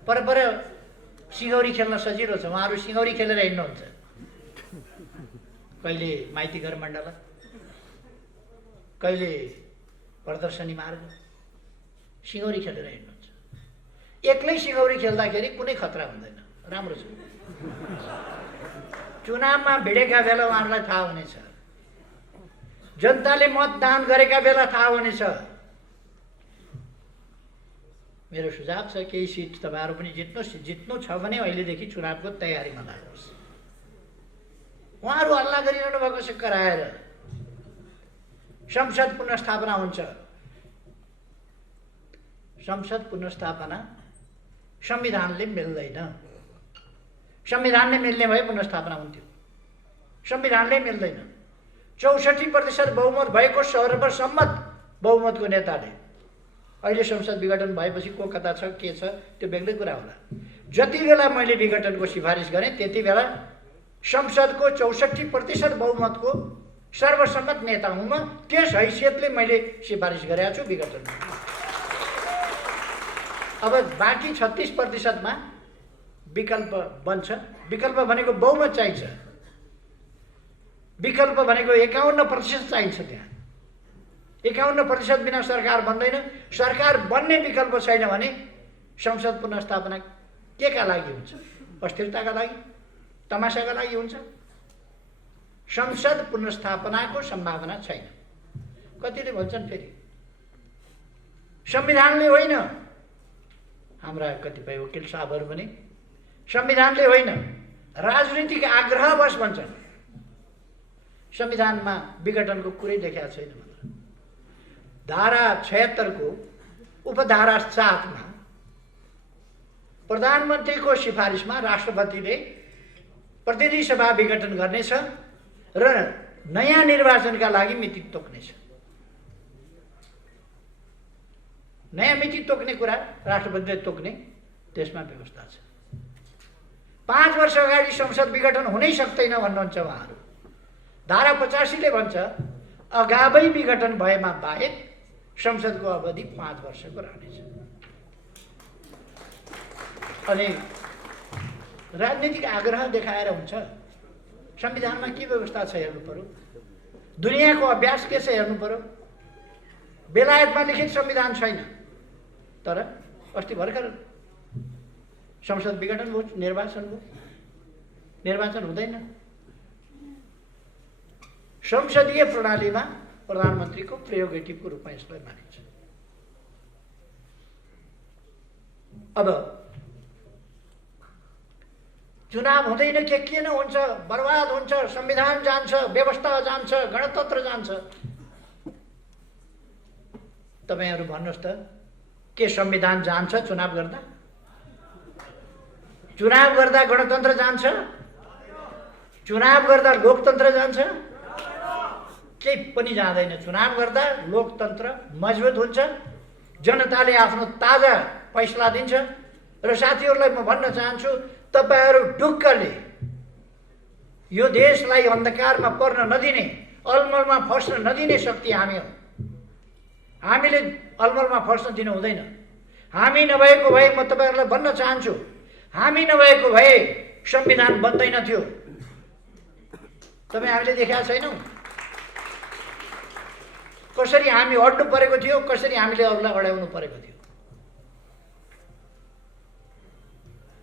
पर सिगौरी खेल्न सजिलो छ, उहाँहरू सिगौरी खेलेर हिँड्नुहुन्छ। कहिले माइतीघर मण्डल, कहिले प्रदर्शनी मार्ग, सिङौरी खेलेर हिँड्नुहुन्छ। एक्लै सिङौरी खेल्दाखेरि कुनै खतरा हुँदैन, राम्रो छ। चुनावमा भिडेका बेला उहाँहरूलाई थाहा हुनेछ, जनताले मतदान गरेका बेला थाहा हुनेछ। मेरो सुझाव छ केही सिट तपाईँहरू पनि जित्नुहोस्। जित्नु छ भने अहिलेदेखि चुनावको तयारीमा लाग्नुहोस्। उहाँहरू हल्ला गरिरहनु भएको छ कराएर। संसद पुनर्स्थापना हुन्छ। संसद पुनर्स्थापना संविधानले मिल्दैन। संविधानले मिल्ने भए पुनर्स्थापना हुन्थ्यो। संविधानले मिल्दैन। 64% बहुमत भएको सर्वसम्मत बहुमतको नेताले अहिले संसद विघटन भएपछि को कता छ के छ त्यो बेग्लै कुरा होला। जति बेला मैले विघटनको सिफारिस गरेँ त्यति बेला संसदको 64% बहुमतको सर्वसम्मत नेता हुँ म। त्यस हैसियतले मैले सिफारिस गरेको छु विघटन। अब बाँकी 36%मा विकल्प बन्छ। विकल्प भनेको बहुमत चाहिन्छ। विकल्प भनेको 51% चाहिन्छ। त्यहाँ 51% बिना सरकार बन्दैन। सरकार बन्ने विकल्प छैन भने संसद पुनर्स्थापना के का लागि हुन्छ? अस्थिरताका लागि, तमासाका लागि हुन्छ। संसद पुनर्स्थापनाको सम्भावना छैन। कतिले भन्छन् फेरि संविधानले होइन, हाम्रा कतिपय वकिल साहबहरू पनि संविधानले होइन राजनीतिक आग्रहवश भन्छन्। संविधानमा विघटनको कुरै देखाएको छैन। धारा 76 को उपधारा 7 मा प्रधानमन्त्रीको सिफारिसमा राष्ट्रपतिले प्रतिनिधि सभा विघटन गर्नेछ र नयाँ निर्वाचनका लागि मिति तोक्नेछ। नयाँ मिति तोक्ने कुरा राष्ट्रपतिले तोक्ने त्यसमा व्यवस्था छ। 5 वर्ष अगाडि संसद विघटन हुनै सक्दैन भन्नुहुन्छ उहाँहरू। धारा 85 ले भन्छ अगावै विघटन भएमा बाहेक संसदको अवधि 5 वर्षको रहनेछ। अनि राजनीतिक आग्रह देखाएर हुन्छ? संविधानमा के व्यवस्था छ हेर्नु पर्यो। दुनियाँको अभ्यास के छ हेर्नु पर्यो। बेलायतमा लिखित संविधान छैन, तर अस्ति भर्खर संसद विघटन भयो, निर्वाचन भयो। निर्वाचन हुँदैन। संसदीय प्रणालीमा प्रधानमन्त्रीको प्रेरोगेटिभको रूपमा यसलाई मानिन्छ। अब चुनाव हुँदैन के किन हुन्छ? बर्बाद हुन्छ, संविधान जान्छ, व्यवस्था जान्छ, गणतन्त्र जान्छ। तपाईहरु भन्नुहोस् त के संविधान जान्छ चुनाव गर्दा? चुनाव गर्दा गणतन्त्र जान्छ? चुनाव गर्दा लोकतन्त्र जान्छ? केही पनि जाँदैन। चुनाव गर्दा लोकतन्त्र मजबुत हुन्छ, जनताले आफ्नो ताजा फैसला दिन्छ। र साथीहरूलाई म भन्न चाहन्छु, तपाईहरु ढुक्कले यो देशलाई अन्धकारमा पर्न नदिने, अलमलमा फस्न नदिने शक्ति हामी हो। हामीले अलमलमा फस्न दिनु हुँदैन। हामी नभएको भए म तपाईहरुलाई भन्न चाहन्छु, हामी नभएको भए संविधान बन्दैन थियो। तपाईं हामीले देखाएको छैनौं कसरी हामी अड्नु परेको थियो, कसरी हामीले अरूलाई अड्याउनु परेको थियो।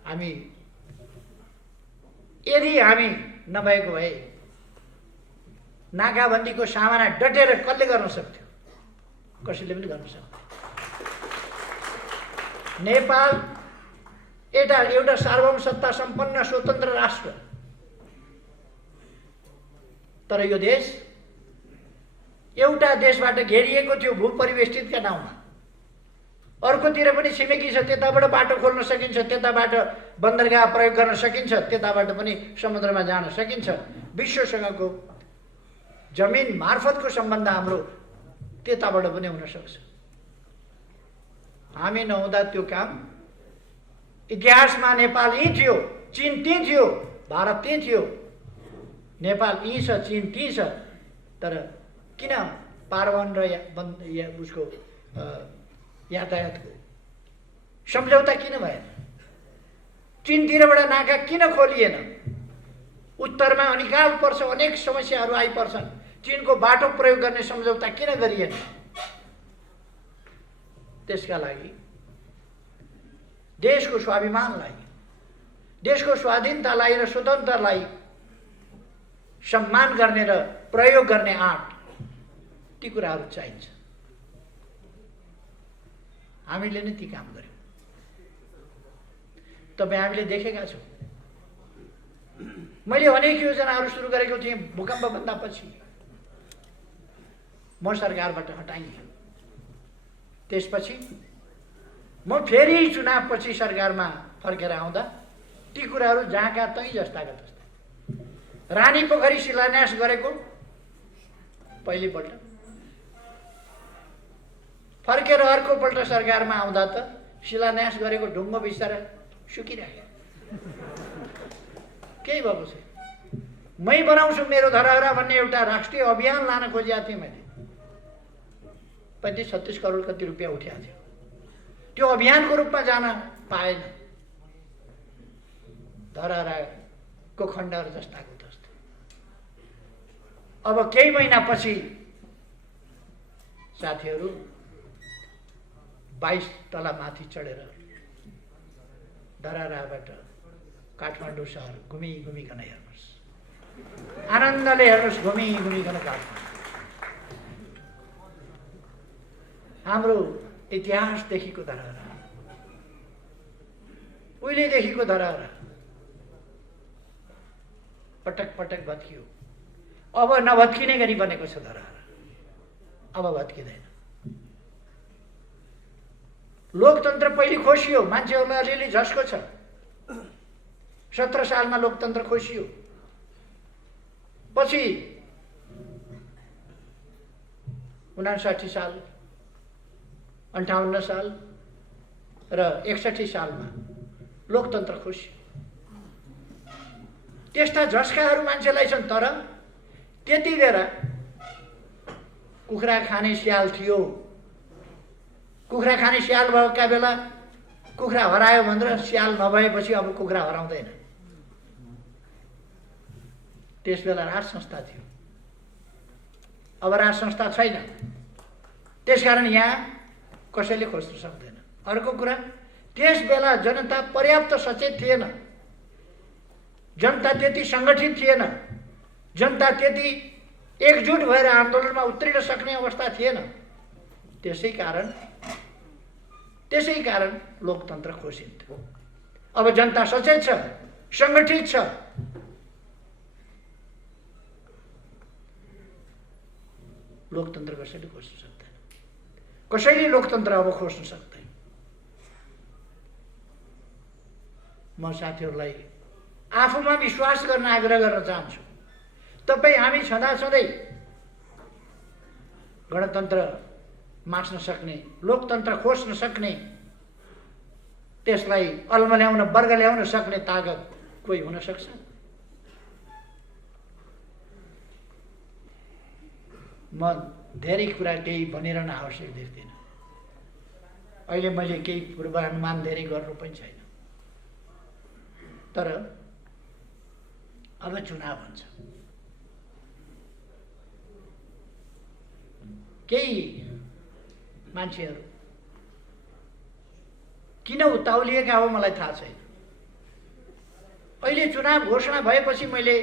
हामी यदि हामी नभएको भए नाकाबन्दीको सामना डटेर कसले गर्न सक्थ्यो? कसैले पनि गर्न सक्थ्यो। नेपाल एउटा सार्वभौम सत्ता सम्पन्न स्वतन्त्र राष्ट्र, तर यो देश एउटा देशबाट घेरिएको थियो भूपरिवेष्टितका नाउँमा। अर्कोतिर पनि छिमेकी छ, त्यताबाट बाटो खोल्न सकिन्छ, त्यताबाट बन्दरगाह प्रयोग गर्न सकिन्छ, त्यताबाट पनि समुद्रमा जान सकिन्छ। विश्वसँगको जमिन मार्फतको सम्बन्ध हाम्रो त्यताबाट पनि हुन सक्छ। हामी नहुँदा त्यो काम इतिहासमा नेपाल यही थियो, चीन त्यही थियो, भारत त्यही थियो। नेपाल यही छ, चीन त्यही छ, तर किन पारवन र उसको यातायातको सम्झौता किन भएन? चीनतिरबाट नाका किन खोलिएन? उत्तरमा अनिकाल पर्छ, अनेक समस्याहरू आइपर्छन्। चीनको बाटो प्रयोग गर्ने सम्झौता किन गरिएन? त्यसका लागि देशको स्वाभिमानलाई, देशको स्वाधीनतालाई र स्वतन्त्रतालाई सम्मान गर्ने र प्रयोग गर्ने आँट, ती कुराहरू चाहिन्छ। हामीले नै ती काम गर्यौँ। तपाईँ हामीले देखेका छौँ। मैले अनेक योजनाहरू सुरु गरेको थिएँ भूकम्पभन्दा पछि, म सरकारबाट हटाइएँ। त्यसपछि म फेरि चुनावपछि सरकारमा फर्केर आउँदा ती कुराहरू जहाँका तै जस्ताका तस्ता। रानी पोखरी शिलान्यास गरेको पहिलोपल्ट, फर्केर अर्कोपल्ट सरकारमा आउँदा त शिलान्यास गरेको ढुङ्गो बिस्तारै सुकिराख्यो। केही भएको छैन। मै बनाउँछु मेरो धरहरा भन्ने एउटा राष्ट्रिय अभियान लान खोजेको थिएँ मैले। 35-36 करोड कति रुपियाँ उठेको थियो। त्यो अभियानको रूपमा जान पाएन। धरहराको खण्डहरू जस्ताको जस्तो। अब केही महिनापछि साथीहरू 22 तला माथि चढेर धरहराबाट काठमाडौँ सहर घुमिघुमिकन हेर्नुहोस्, आनन्दले हेर्नुहोस्, घुमिघुमिकन काठमाडौँ। हाम्रो इतिहासदेखिको धरहरा, उहिलेदेखिको धरहरा पटक पटक भत्कियो। अब नभत्किने गरी बनेको छ धरहरा। अब भत्किँदैन। लोकतन्त्र पहिले खोसियो, मान्छेहरूलाई अलिअलि झस्को छ। 17 सालमा लोकतन्त्र खोसियो। पछि 59 साल, 58 साल र 61 सालमा लोकतन्त्र खोसियो। त्यस्ता झस्काहरू मान्छेलाई छन्। तर त्यति बेला कुखुरा खाने स्याल थियो। कुखुरा खाने स्याल भएका बेला कुखुरा हरायो भनेर स्याल नभएपछि अब कुखुरा हराउँदैन। त्यस बेला राज संस्था थियो। अब राज संस्था छैन। त्यसकारण यहाँ कसैले खोज्न सक्दैन। अर्को कुरा, त्यस बेला जनता पर्याप्त सचेत थिएन। जनता त्यति सङ्गठित थिएन। जनता त्यति एकजुट भएर आन्दोलनमा उत्रिन सक्ने अवस्था थिएन। त्यसै कारण लोकतन्त्र खोसिन्थ्यो। अब जनता सचेत छ, सङ्गठित छ। लोकतन्त्र कसैले खोज्न सक्दैन। कसैले लोकतन्त्र अब खोज्न सक्दैन। म साथीहरूलाई आफूमा विश्वास गर्न आग्रह गर्न चाहन्छु। तपाईँ हामी छँदाछँदै गणतन्त्र मास्न सक्ने, लोकतन्त्र खोज्न सक्ने, त्यसलाई अल्मल्याउन, वर्ग ल्याउन सक्ने तागत कोही हुन सक्छ? म धेरै कुरा केही भनिरहन आवश्यक देख्दिनँ। अहिले मैले केही पूर्वानुमान धेरै गर्नु पनि छैन। तर अब चुनाव हुन्छ। केही मान्छेहरू किन उताउलिएका हो मलाई थाहा छैन। अहिले चुनाव घोषणा भएपछि मैले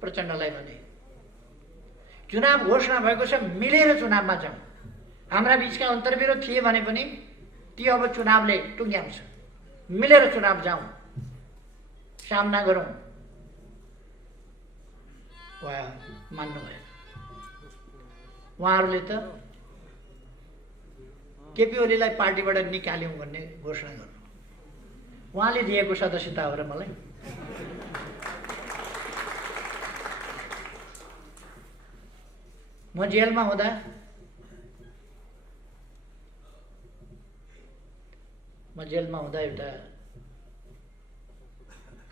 प्रचण्डलाई भने, चुनाव घोषणा भएको छ, मिलेर चुनावमा जाउँ। हाम्रा बिचका अन्तर्विरोध थिए भने पनि ती अब चुनावले टुङ्ग्याउँछ। मिलेर चुनाव जाउँ, सामना गरौँ। उहाँ मान्नु भयो। उहाँहरूले त केपी ओलीलाई पार्टीबाट निकाल्यौँ भन्ने घोषणा गर्नु। उहाँले दिएको सदस्यता हो र मलाई। म जेलमा हुँदा एउटा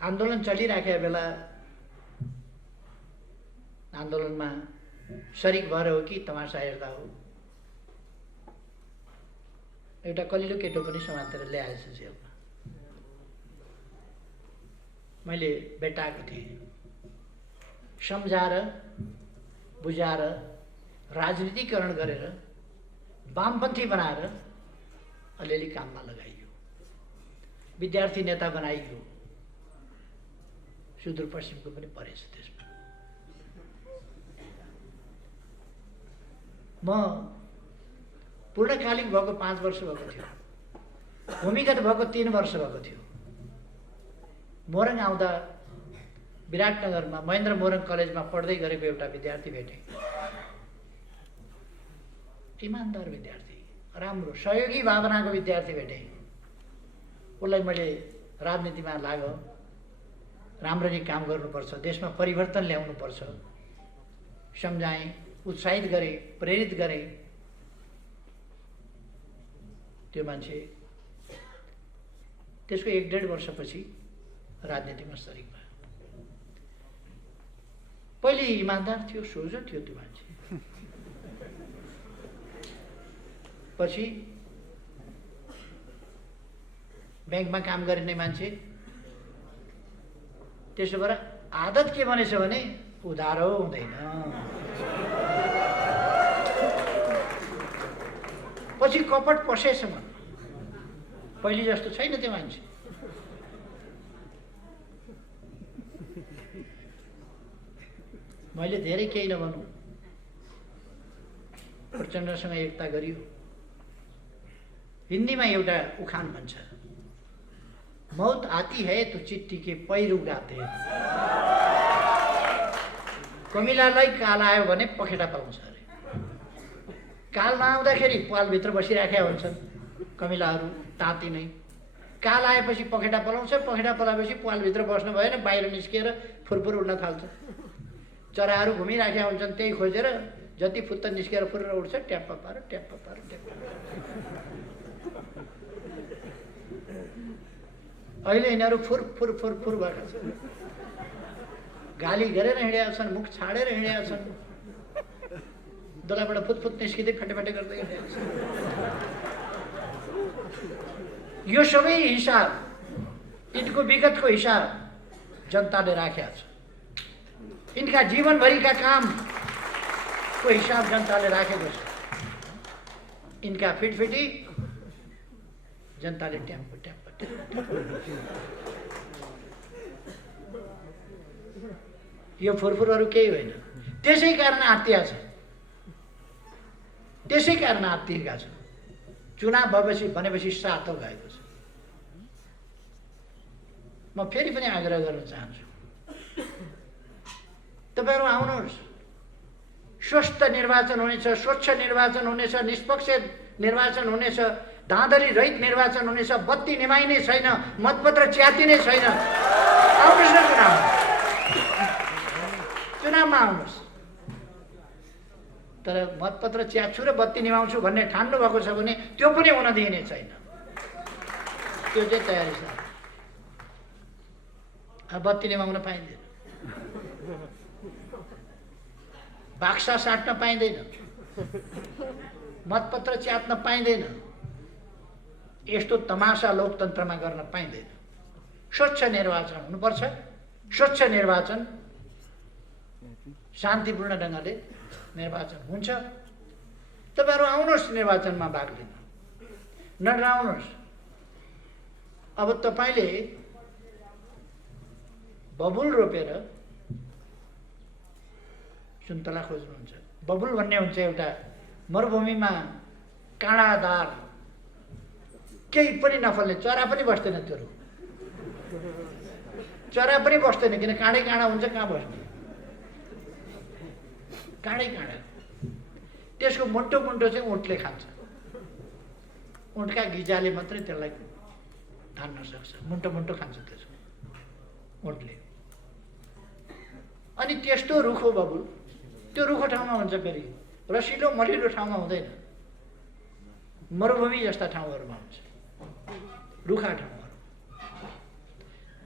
आन्दोलन चलिराखेको बेला आन्दोलनमा शरीक भएर हो कि तमासा हेर्दा हो, एउटा कलिलो केटो पनि समातेर ल्याएछ जेलमा। मैले भेटाएको थिएँ। सम्झाएर बुझाएर राजनीतिकरण गरेर वामपन्थी बनाएर अलिअलि काममा लगाइयो, विद्यार्थी नेता बनाइयो, सुदूरपश्चिमको पनि परेछ त्यसमा। म पूर्णकालिक भएको 5 वर्ष भएको थियो, भूमिगत भएको 3 वर्ष भएको थियो। मोरङ आउँदा विराटनगरमा महेन्द्र मोरङ कलेजमा पढ्दै गरेको एउटा विद्यार्थी भेटेँ। इमान्दार विद्यार्थी, राम्रो सहयोगी भावनाको विद्यार्थी भेटेँ। उसलाई मैले राजनीतिमा लाग, राम्ररी काम गर्नुपर्छ, देशमा परिवर्तन ल्याउनुपर्छ सम्झाएँ, उत्साहित गरेँ, प्रेरित गरेँ। त्यो मान्छे त्यसको 1-1.5 वर्षपछि राजनीतिमा सरिक भयो। पहिले इमान्दार थियो, सोझो थियो त्यो मान्छे, पछि ब्याङ्कमा काम गर्ने मान्छे। त्यसो भएर आदत के बनेछ भने उधारो हुँदैन। पछि कपट पसेछ मन, पहिले जस्तो छैन त्यो मान्छे। मैले धेरै केही नभनौँ, प्रचण्डसँग एकता गरियो। हिन्दीमा एउटा उखान भन्छ, मौत आती है तो चिट्ठी के पैर उडाते। कमिलालाई काल आयो भने पखेटा पाउँछ अरे। काल नआउँदाखेरि पालभित्र बसिराखेका हुन्छन् कमिलाहरू ताती नै। काल आएपछि पखेटा पलाउँछ, पखेटा पलाएपछि पालभित्र बस्नु भएन, बाहिर निस्किएर फुरफुर उड्न थाल्छ। चराहरू घुमिराखेका हुन्छन्, त्यही खोजेर जति फुत्त निस्केर फुरेर उड्छ, ट्याप्प पार ट्याप्प पार ट्याप्प। अहिले यिनीहरू फुर फुर फुर फुर भएका छन्, गाली गरेर हिँडेका छन्, मुख छाडेर हिँडेका छन्, दलाबाट फुतफुत निस्किँदै फटेफटे गर्दै हिँडेका छन्। यो सबै हिसाब, यिनको विगतको हिसाब जनताले राखेका छ। यिनका जीवनभरिका कामको हिसाब जनताले राखेको छ। यिनका फिटफिटी जनताले ट्याम्प ट्याम्प यो फुरफुरहरू केही होइन। त्यसै कारण आत्तिया छ, त्यसै कारण आत्तिएका छन्। चुनाव भएपछि भनेपछि सातो गएको छ। म फेरि पनि आग्रह गर्न चाहन्छु, तपाईँहरू आउनुहोस्। स्वस्थ निर्वाचन हुनेछ, स्वच्छ निर्वाचन हुनेछ, निष्पक्ष निर्वाचन हुनेछ, धाँधली रहित निर्वाचन हुनेछ, बत्ती निभाइने छैन, मतपत्र च्यातिने छैन। आउनुहोस् न चुनावमा आउनुहोस्। तर मतपत्र च्यात्छु र बत्ती निभाउँछु भन्ने ठान्नु भएको छ भने त्यो पनि हुन दिइने छैन। त्यो चाहिँ तयारी छ। बत्ती निभाउन पाइँदैन, बाक्सा साट्न पाइँदैन, मतपत्र च्यात्न पाइँदैन, यस्तो तमासा लोकतन्त्रमा गर्न पाइँदैन। स्वच्छ निर्वाचन हुनुपर्छ। स्वच्छ निर्वाचन, शान्तिपूर्ण ढङ्गले निर्वाचन हुन्छ। तपाईँहरू आउनुहोस् निर्वाचनमा भाग लिन, नडराउनुहोस्। अब तपाईँले बबुल रोपेर सुन्तला खोज्नुहुन्छ। बबुल भन्ने हुन्छ एउटा मरुभूमिमा काँडादार, केही पनि नफल्ने, चरा पनि बस्दैन त्यो रुख, चरा पनि बस्दैन, किन काँडै काँडा हुन्छ, कहाँ बस्ने, काँडै काँडा। त्यसको मुन्टो मुन्टो चाहिँ ऊँटले खान्छ, ऊँटका गिजाले मात्रै त्यसलाई धान्न सक्छ, मुन्टो मुन्टो खान्छ त्यसको ऊँटले। अनि त्यस्तो रुख हो बबुल। त्यो रुखो ठाउँमा हुन्छ, फेरि रसिलो मलिलो ठाउँमा हुँदैन, मरुभूमि जस्ता ठाउँहरूमा हुन्छ, रुखा ठाउँहरू।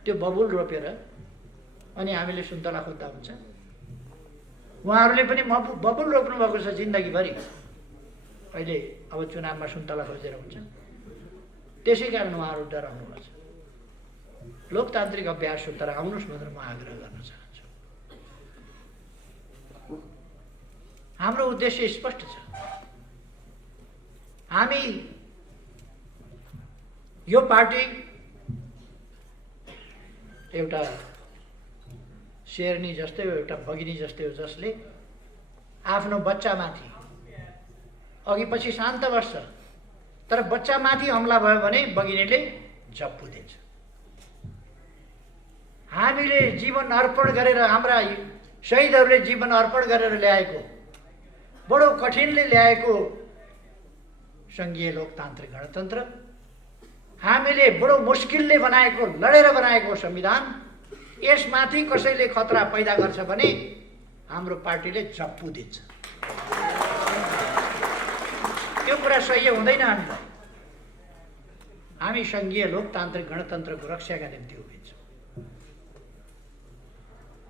त्यो बबुल रोपेर अनि हामीले सुन्तला खोज्दा हुन्छ। उहाँहरूले पनि बबुल रोप्नु भएको छ जिन्दगीभरि। अहिले अब चुनावमा सुन्तला खोजेर हुन्छ। त्यसै कारण उहाँहरू डराउनु भएको छ। लोकतान्त्रिक अभ्यास हो, तर आउनुहोस् भनेर म आग्रह गर्न चाहन्छु। हाम्रो उद्देश्य स्पष्ट छ। हामी यो पार्टी एउटा शेरनी जस्तै हो, एउटा बगिनी जस्तै हो, जसले आफ्नो बच्चामाथि अघि पछि शान्त बस्छ, तर बच्चामाथि हमला भयो भने बगिनीले झप्पु दिन्छ। हामीले जीवन अर्पण गरेर, हाम्रा शहीदहरूले जीवन अर्पण गरेर ल्याएको, बडो कठिनले ल्याएको सङ्घीय लोकतान्त्रिक गणतन्त्र, हामीले बडो मुस्किलले बनाएको, लडेर बनाएको संविधान, यसमाथि कसैले खतरा पैदा गर्छ भने हाम्रो पार्टीले झप्पु दिन्छ। त्यो कुरा सही हुँदैन। हामी सङ्घीय लोकतान्त्रिक गणतन्त्रको रक्षाका निम्ति उभिन्छौँ।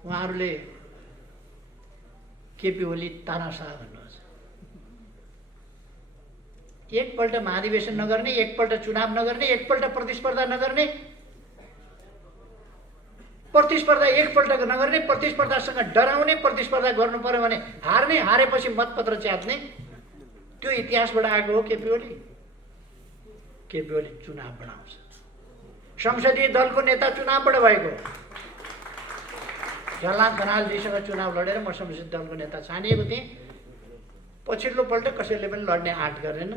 उहाँहरूले केपी ओली तानाशाह भन्नुहुन्छ। एकपल्ट महाधिवेशन नगर्ने, एकपल्ट चुनाव नगर्ने, एकपल्ट प्रतिस्पर्धा नगर्ने, प्रतिस्पर्धा एकपल्ट नगर्ने, प्रतिस्पर्धासँग डराउने, प्रतिस्पर्धा गर्नु पर्यो भने हार्ने, हारेपछि मतपत्र च्यात्ने, त्यो इतिहासबाट आएको हो केपी ओली। केपी ओली चुनाव बनाउँछ। संसदीय दलको नेता चुनावबाट भएको। झलनाथ खनालजीसँग चुनाव लडेर म संसदीय दलको नेता छानिएको थिएँ। पछिल्लो पल्ट कसैले पनि लड्ने आँट गरेन।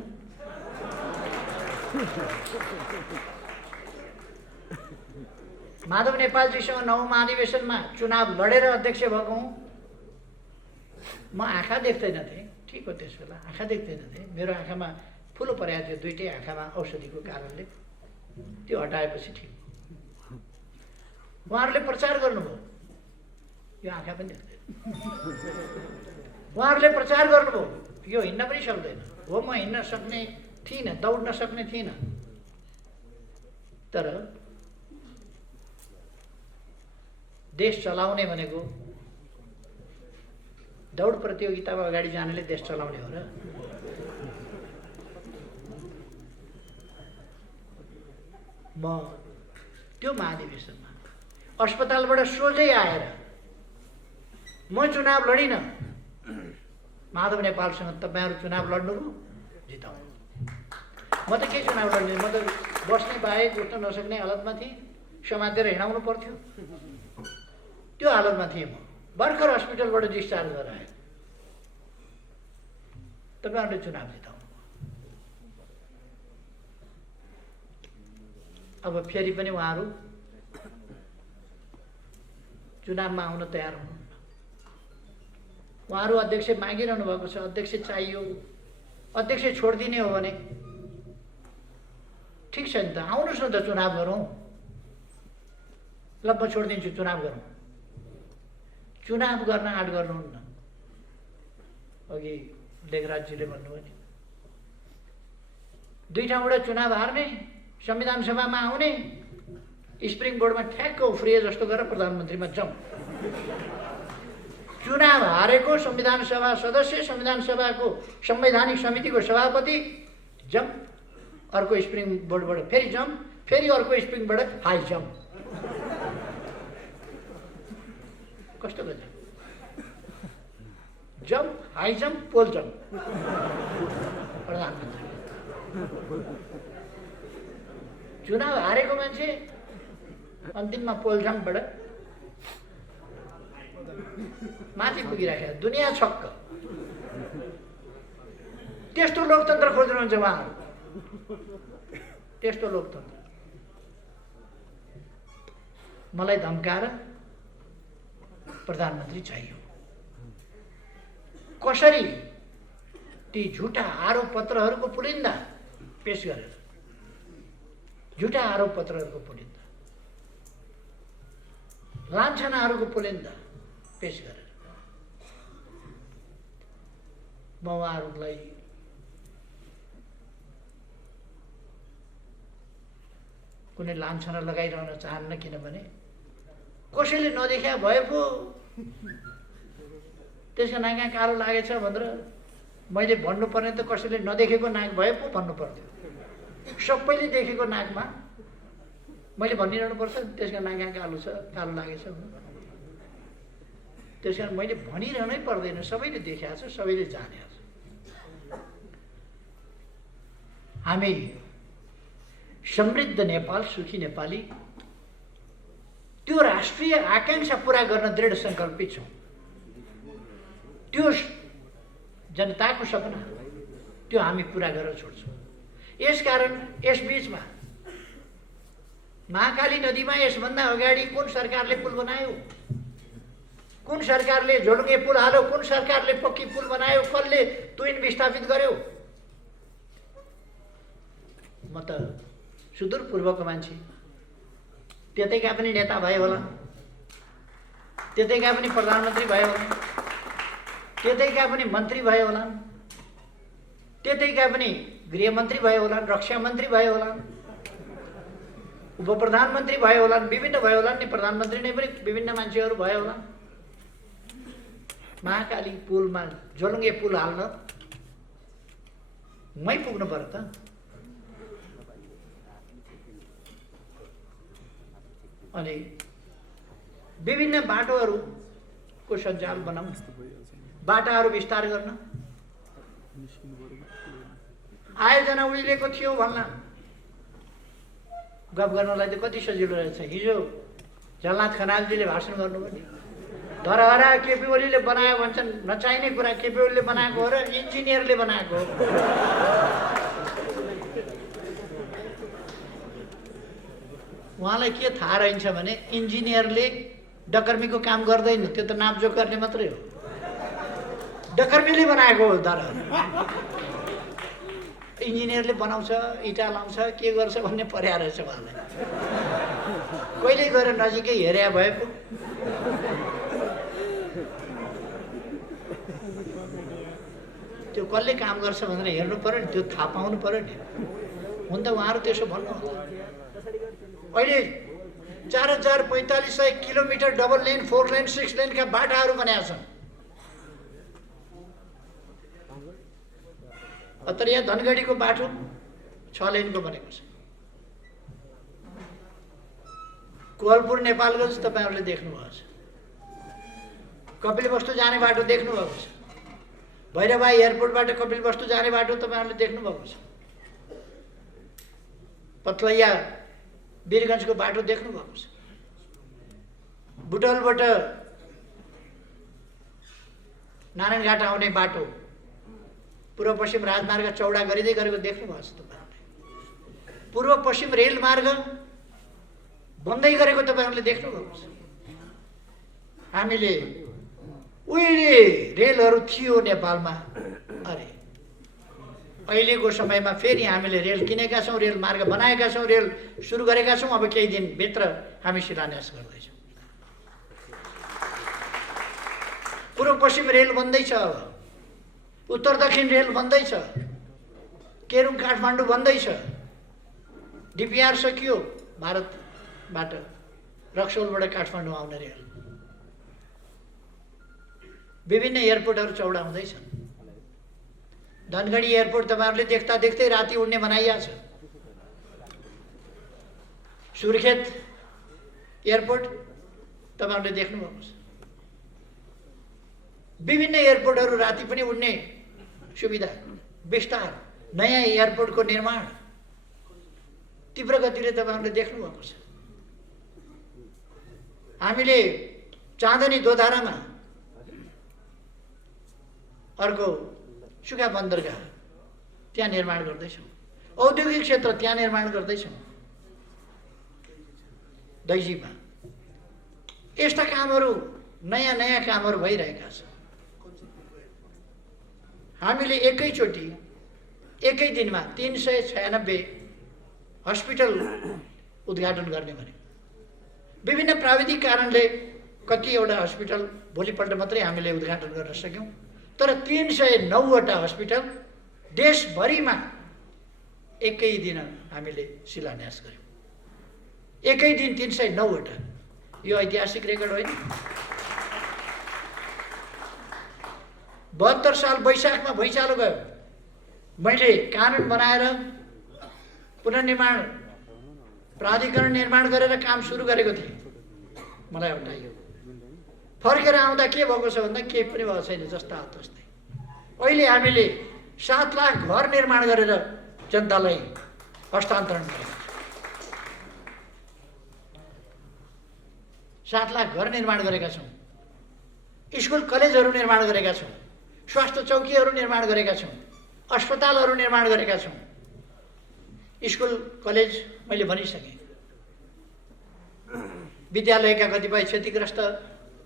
माधव नेपालजीसँग 9 महाधिवेशनमा चुनाव लडेर अध्यक्ष भएको हुँ। म आँखा देख्दैन थिएँ, ठिक हो, त्यस बेला आँखा देख्दैन थिएँ। मेरो आँखामा फुलो परेको थियो, दुइटै आँखामा औषधिको कारणले। त्यो हटाएपछि ठिक। उहाँहरूले प्रचार गर्नुभयो, यो आँखा पनि देख्दैन। उहाँहरूले प्रचार गर्नुभयो, यो हिँड्न पनि सक्दैन। हो, म हिँड्न सक्ने थिइनँ, दौड्न सक्ने थिइनँ, तर देश चलाउने भनेको दौड प्रतियोगितामा अगाडि जानेले देश चलाउने हो र? म त्यो महाधिवेशनमा अस्पतालबाट सोझै आएर म चुनाव लडिनँ। माधव नेपालसँग तपाईँहरू चुनाव लड्नुभयो, जिताउनु। म त के चुनाव लड्ने, म त बस्ने बाहेक उठ्न नसक्ने हालतमा थिएँ, समातेर हिँडाउनु पर्थ्यो। त्यो हालतमा थिएँ म। भर्खर हस्पिटलबाट डिस्चार्ज गरेर आएँ। तपाईँहरूले चुनाव जिताउनु। अब फेरि पनि उहाँहरू चुनावमा आउन तयार हुनुहुन्न। उहाँहरू अध्यक्ष मागिरहनु भएको छ, अध्यक्ष चाहियो। अध्यक्ष छोडिदिने हो भने ठिक छ नि त, आउनुहोस् न त, चुनाव गरौँ। ल, म छोडिदिन्छु, चुनाव गरौँ। चुनाव गर्न आँट गर्नुहुन्न। अघि लेखराजजीले भन्नुभयो नि, 2 ठाउँबाट चुनाव हार्ने, संविधान सभामा आउने, स्प्रिङ बोर्डमा ठ्याक्क उफ्रिए जस्तो गरेर प्रधानमन्त्रीमा जाउँ। चुनाव हारेको संविधान सभा सदस्य, संविधान सभाको संवैधानिक समितिको सभापति जम्प, अर्को स्प्रिङ बोर्डबाट फेरि जम्प, फेरि अर्को स्प्रिङबाट हाई जम्प। कस्तो गजब! जम्प, हाई जम्प, पोल जम्प। प्रधानमन्त्री चुनाव हारेको मान्छे अन्तिममा पोल जम्पबाट माथि पुगिराखेको, दुनियाँ छक्क। त्यस्तो लोकतन्त्र खोज्नुहुन्छ उहाँहरू, त्यस्तो लोकतन्त्र। मलाई धम्काएर प्रधानमन्त्री चाहियो। कसरी? ती झुटा आरोप पत्रहरूको पुलिन्दा पेश गरेर, झुटा आरोप पत्रहरूको पुलिन्दा, लान्छनाहरूको पुलिन्दा पेश गरेर म उहाँहरूलाई कुनै लान्छना लगाइरहन चाहन्न। किनभने कसैले नदेखा भए पो त्यसको नाकमा कालो लागेछ भनेर मैले भन्नुपर्ने त कसैले नदेखेको नाक भए पो भन्नु पर्थ्यो। सबैले देखेको नाकमा मैले भनिरहनु पर्छ त्यसका नाङ्गा कालो छ, कालो लागेछ। त्यस कारण मैले भनिरहनै पर्दैन, सबैले देखाएको छ, सबैले जानेको छ। हामी समृद्ध नेपाल, सुखी नेपाली, त्यो राष्ट्रिय आकांक्षा पूरा गर्न दृढ सङ्कल्पित छौँ। त्यो जनताको सपना त्यो हामी पूरा गरेर छोड्छौँ। यसकारण यस बीचमा महाकाली नदीमा यसभन्दा अगाडि कुन सरकारले पुल बनायो, कुन सरकारले झोलुङ्गे पुल हाल्यो, कुन सरकारले पक्की पुल बनायो, कसले तुइन विस्थापित गर्यो? म त सुदूरपूर्वको मान्छे, त्यतैका पनि नेता भए होला, त्यतैका पनि प्रधानमन्त्री भए होला, त्यतैका पनि मन्त्री भए होला, त्यतैका पनि गृहमन्त्री भए होला, रक्षा मन्त्री भए होला, उप प्रधानमन्त्री भए होला, विभिन्न भए होला नि, प्रधानमन्त्री नै पनि विभिन्न मान्छेहरू भए होला। महाकाली पुलमा झोलुङ्गे पुल हाल्न मै पुग्नु पर्यो त। अनि विभिन्न बाटोहरूको सञ्जाल बनाउन, बाटाहरू विस्तार गर्न आयोजना उहिलेको थियो भन्ला गफ गर्नलाई त कति सजिलो रहेछ। हिजो झलनाथ खनालजीले भाषण गर्नुभयो नि, धरहरा केपी ओलीले बनायो भन्छन्, नचाहिने कुरा केपी ओलीले बनाएको हो र इन्जिनियरले बनाएको हो। उहाँलाई के थाहा रहन्छ भने इन्जिनियरले डकर्मीको काम गर्दैन, त्यो त नापजोख गर्ने मात्रै हो। डकर्मीले बनाएको हो धरहरा, इन्जिनियरले बनाउँछ, इँटा लाउँछ, के गर्छ भन्ने पर्या रहेछ उहाँलाई। कहिले गएर नजिकै हेरे भए पो त्यो कसले काम गर्छ भनेर हेर्नु पर्यो नि, त्यो थाहा पाउनु पर्यो नि। हुन त उहाँहरू त्यसो भन्नु होला। अहिले 4,4500 किलोमिटर डबल लेन, 4 लेन, 6 लेनका बाटाहरू बनाएका छन्। तर यहाँ धनगढीको बाटो 6 लेनको बनेको छ। कोहलपुर नेपालगञ्ज तपाईँहरूले देख्नुभएको छ, कपिलवस्तु जाने बाटो देख्नुभएको छ, भैरवाई एयरपोर्टबाट कपिलवस्तु जाने बाटो तपाईँहरूले देख्नुभएको छ, पथलैया वीरगञ्जको बाटो देख्नुभएको छ, बुटवलबाट नारायणघाट आउने बाटो पूर्व पश्चिम राजमार्ग चौडा गरिँदै गरेको देख्नुभएको छ तपाईँहरूले। पूर्व पश्चिम रेलमार्ग बन्दै गरेको तपाईँहरूले देख्नुभएको छ। हामीले उहिले रेलहरू थियो नेपालमा, अरे अहिलेको समयमा फेरि हामीले रेल किनेका छौँ, रेल मार्ग बनाएका छौँ, रेल सुरु गरेका छौँ। अब केही दिनभित्र हामी शिलान्यास गर्दैछौँ। पूर्व पश्चिम रेल बन्दैछ, उत्तर दक्षिण रेल बन्दैछ, केरुङ काठमाडौँ बन्दैछ, डिपिआर सकियो, भारतबाट रक्सौलबाट काठमाडौँ आउने रेल, विभिन्न एयरपोर्टहरू चौडा हुँदैछन्। धनगढी एयरपोर्ट तपाईँहरूले देख्दा देख्दै राति उड्ने बनाइएको छ। सुर्खेत एयरपोर्ट तपाईँहरूले देख्नुभएको छ। विभिन्न एयरपोर्टहरू राति पनि उड्ने सुविधा, विस्तार, नयाँ एयरपोर्टको निर्माण तीव्र गतिले तपाईँहरूले देख्नुभएको छ। हामीले चाँदनी दोधारामा अर्को सुखा बन्दरगाह त्यहाँ निर्माण गर्दैछौँ, औद्योगिक क्षेत्र त्यहाँ निर्माण गर्दैछौँ, दैजीमा। यस्ता कामहरू, नयाँ नयाँ कामहरू भइरहेका छन्। हामीले एकैचोटि एकै दिनमा 396 हस्पिटल उद्घाटन गर्ने भने विभिन्न प्राविधिक कारणले कतिवटा हस्पिटल भोलिपल्ट मात्रै हामीले उद्घाटन गर्न सक्यौँ। तर 309वटा हस्पिटल देशभरिमा एकै दिन हामीले शिलान्यास गर्यौँ। एकै दिन 309वटा, यो ऐतिहासिक रेकर्ड होइन। 72 साल वैशाखमा भुइँचालो गयो। मैले कानुन बनाएर पुनर्निर्माण प्राधिकरण निर्माण गरेर काम सुरु गरेको थिएँ। मलाई हटाइयो। फर्केर आउँदा के भएको छ भन्दा केही पनि भएको छैन, जस्ता तस्तै। अहिले हामीले 7 लाख घर निर्माण गरेर जनतालाई हस्तान्तरण गरेका छौँ। 7 लाख घर निर्माण गरेका छौँ। स्कुल कलेजहरू निर्माण गरेका छौँ। स्वास्थ्य चौकीहरू निर्माण गरेका छौँ। अस्पतालहरू निर्माण गरेका छौँ। स्कुल कलेज मैले भनिसकेँ। विद्यालयका कतिपय क्षतिग्रस्त,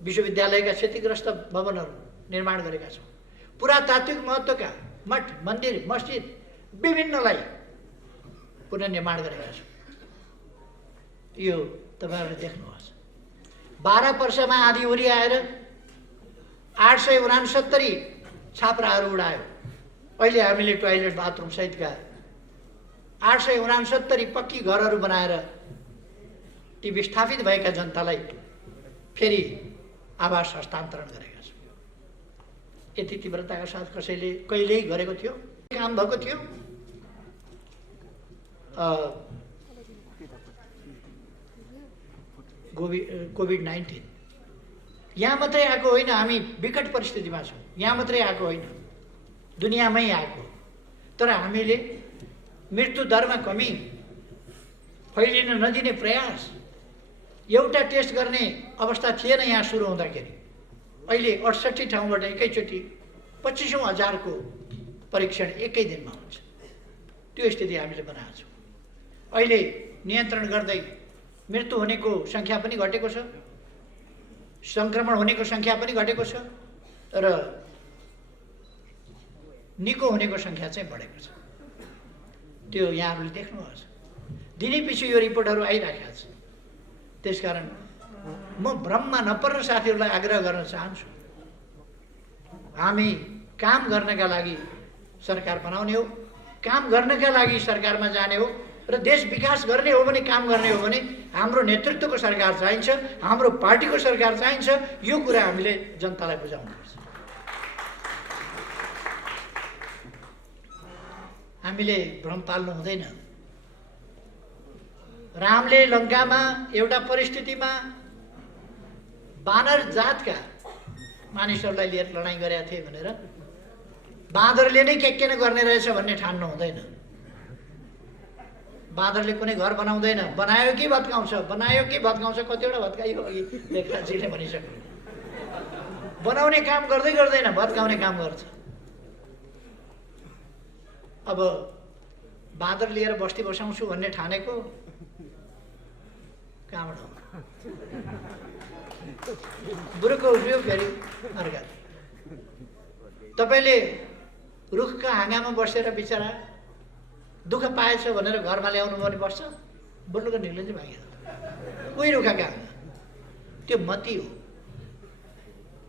विश्वविद्यालयका क्षतिग्रस्त भवनहरू निर्माण गरेका छौँ। पुरातात्विक महत्त्वका मठ, मन्दिर, मस्जिद विभिन्नलाई पुनर्निर्माण गरेका छौँ। यो तपाईँहरूले देख्नुहोस्। 12 वर्षमा आँधीहुरी आएर 869 छाप्राहरू उडायो। अहिले हामीले टोयलेट बाथरुम सहितका 869 पक्की घरहरू बनाएर ती विस्थापित भएका जनतालाई फेरि आवास हस्तान्तरण गरेका छौँ। यति तीव्रताका साथ कसैले कहिल्यै गरेको थियो, काम भएको थियो। कोभिड-19 यहाँ मात्रै आएको होइन, हामी विकट परिस्थितिमा छौँ। यहाँ मात्रै आएको होइन, दुनियाँमै आएको। तर हामीले मृत्यु दरमा कमी, फैलिन नदिने प्रयास, एउटा टेस्ट गर्ने अवस्था थिएन यहाँ सुरु हुँदाखेरि। अहिले 68 ठाउँबाट एकैचोटि 25,000 को परीक्षण एकै दिनमा हुन्छ। त्यो स्थिति हामीले बनाएको छौँ। अहिले नियन्त्रण गर्दै मृत्यु हुनेको सङ्ख्या पनि घटेको छ, सङ्क्रमण हुनेको सङ्ख्या पनि घटेको छ र निको हुनेको सङ्ख्या चाहिँ बढेको छ। त्यो यहाँहरूले देख्नुहोस्। दिनैपछि यो रिपोर्टहरू आइराखेका छ। त्यसकारण म भ्रममा नपर्ने साथीहरूलाई आग्रह गर्न चाहन्छु। हामी काम गर्नका लागि सरकार बनाउने हो, काम गर्नका लागि सरकारमा जाने हो र देश विकास गर्ने हो भने, काम गर्ने हो भने हाम्रो नेतृत्वको सरकार चाहिन्छ, हाम्रो पार्टीको सरकार चाहिन्छ। यो कुरा हामीले जनतालाई बुझाउनुपर्छ। हामीले भ्रम पाल्नु हुँदैन। रामले लङ्कामा एउटा परिस्थितिमा बानर जातका मानिसहरूलाई लिएर लडाइँ गरेका थिए भनेर बाँदरले नै के गर्ने रहेछ भन्ने ठान्नु हुँदैन। बाँदरले कुनै घर बनाउँदैन, बनायो कि भत्काउँछ, बनायो कि भत्काउँछ। कतिवटा भत्काइयो, अघि लेखराजीले भनिसक्नु। बनाउने काम गर्दै गर्दैन, भत्काउने काम गर्छ। अब बाँदर लिएर बस्ती बसाउँछु भन्ने ठानेको कहाँबाट हो? बुढोको उफ्रियो फेरि अर्का। तपाईँले रुखका हाँगामा बसेर बिचरा दुःख पाएछ भनेर घरमा ल्याउनु भने बस्छ? बोल्नुको निक्ले चाहिँ भाग्यो। कोही रुखका हाँगा, त्यो मती हो।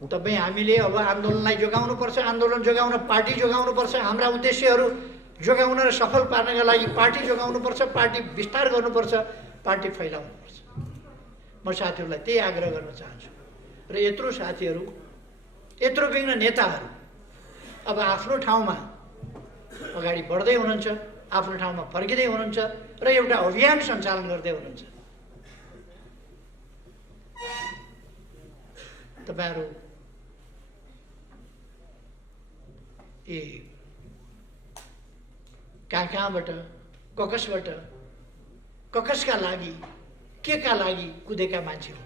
तपाईँ हामीले अब आन्दोलनलाई जोगाउनुपर्छ, आन्दोलन जोगाउन पार्टी जोगाउनुपर्छ, हाम्रा उद्देश्यहरू जोगाउन र सफल पार्नका लागि पार्टी जोगाउनुपर्छ, पार्टी विस्तार गर्नुपर्छ, पार्टी फैलाउनुपर्छ। म साथीहरूलाई त्यही आग्रह गर्न चाहन्छु। र यत्रो साथीहरू, यत्रो विघ्न नेताहरू अब आफ्नो ठाउँमा अगाडि बढ्दै हुनुहुन्छ, आफ्नो ठाउँमा फर्किँदै हुनुहुन्छ र एउटा अभियान सञ्चालन गर्दै हुनुहुन्छ। तपाईँहरू कहाँबाट, ककसका लागि, केका लागि कुदेका मान्छे हो,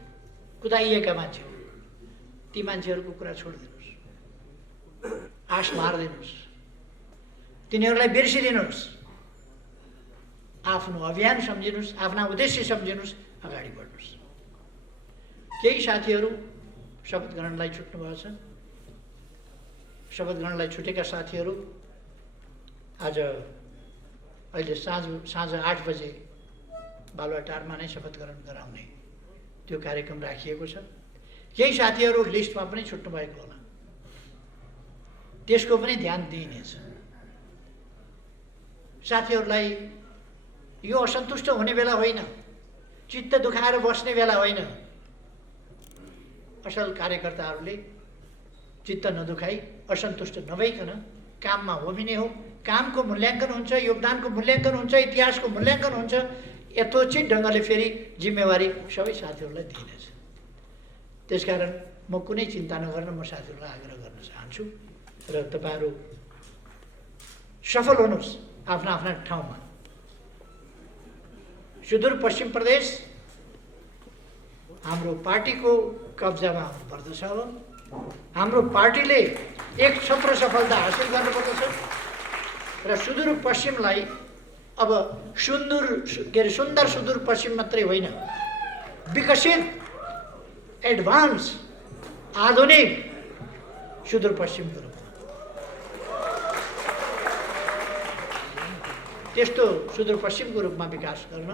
कुदाइएका मान्छे हो। ती मान्छेहरूको कुरा छोडिदिनुहोस्, आश मार्दिनुहोस्, तिनीहरूलाई बिर्सिदिनुहोस्। आफ्नो अभियान सम्झिनुहोस्, आफ्ना उद्देश्य सम्झिनुहोस्, अगाडि बढ्नुहोस्। केही साथीहरू शपथ ग्रहणलाई छुट्नुभएको छ। शपथ ग्रहणलाई छुटेका साथीहरू आज अहिले साँझ 8 बजे बालुवाटारमा नै शपथ ग्रहण गराउने त्यो कार्यक्रम राखिएको छ। केही साथीहरू लिस्टमा पनि छुट्नु भएको होला, त्यसको पनि ध्यान दिइनेछ। साथीहरूलाई यो असन्तुष्ट हुने बेला होइन, चित्त दुखाएर बस्ने बेला होइन। असल कार्यकर्ताहरूले चित्त नदुखाई, असन्तुष्ट नभइकन काममा होमिने हो। कामको मूल्याङ्कन हुन्छ, योगदानको मूल्याङ्कन हुन्छ, इतिहासको मूल्याङ्कन हुन्छ। यथोचित ढङ्गले फेरि जिम्मेवारी सबै साथीहरूलाई दिइनेछ। त्यसकारण म कुनै चिन्ता नगर्न म साथीहरूलाई आग्रह गर्न चाहन्छु र तपाईँहरू सफल हुनुहोस् आफ्ना आफ्ना ठाउँमा। सुदूरपश्चिम प्रदेश हाम्रो पार्टीको कब्जामा आउनुपर्दछ। अब हाम्रो पार्टीले एक छत्र सफलता हासिल गर्नुपर्दछ र सुदूरपश्चिमलाई अब सुन्दर सुदूरपश्चिम मात्रै होइन, विकसित एडभान्स आधुनिक सुदूरपश्चिमको रूपमा त्यस्तो सुदूरपश्चिमको रूपमा विकास गर्न,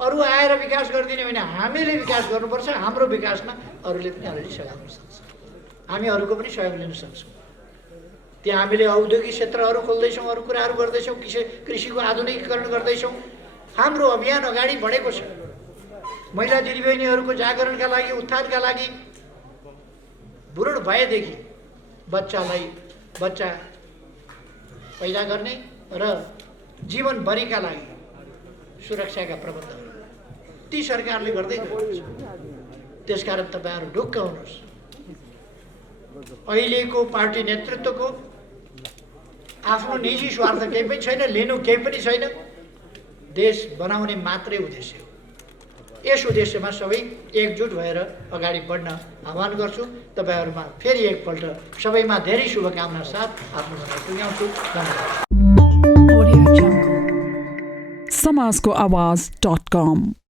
अरू आएर विकास गरिदिने होइन, हामीले विकास गर्नुपर्छ। हाम्रो विकासमा अरूले पनि अलिअलि सहयोग गर्न सक्छ, हामी अरूको पनि सहयोग लिन सक्छौँ। त्यहाँ हामीले औद्योगिक क्षेत्रहरू खोल्दैछौँ, अरू कुराहरू गर्दैछौँ, कृषिको आधुनिकीकरण गर्दैछौँ। हाम्रो अभियान अगाडि बढेको छ। महिला दिदीबहिनीहरूको जागरणका लागि, उत्थानका लागि भ्रूण भएदेखि बच्चा पैदा गर्ने र जीवनभरिका लागि सुरक्षाका प्रबन्धहरू ती सरकारले गर्दै गएको छ। त्यसकारण तपाईँहरू ढुक्क हुनुहोस्। अहिलेको पार्टी नेतृत्वको आफ्नो निजी स्वार्थ केही पनि छैन, लिनु केही पनि छैन, देश बनाउने मात्रै उद्देश्य हो। यस उद्देश्यमा सबै एकजुट भएर अगाडि बढ्न आह्वान गर्छु। तपाईँहरूमा फेरि एकपल्ट सबैमा धेरै शुभकामना साथ आफ्नो भनाइ टुङ्ग्याउँछु। धन्यवाद। समाजको आवाज.com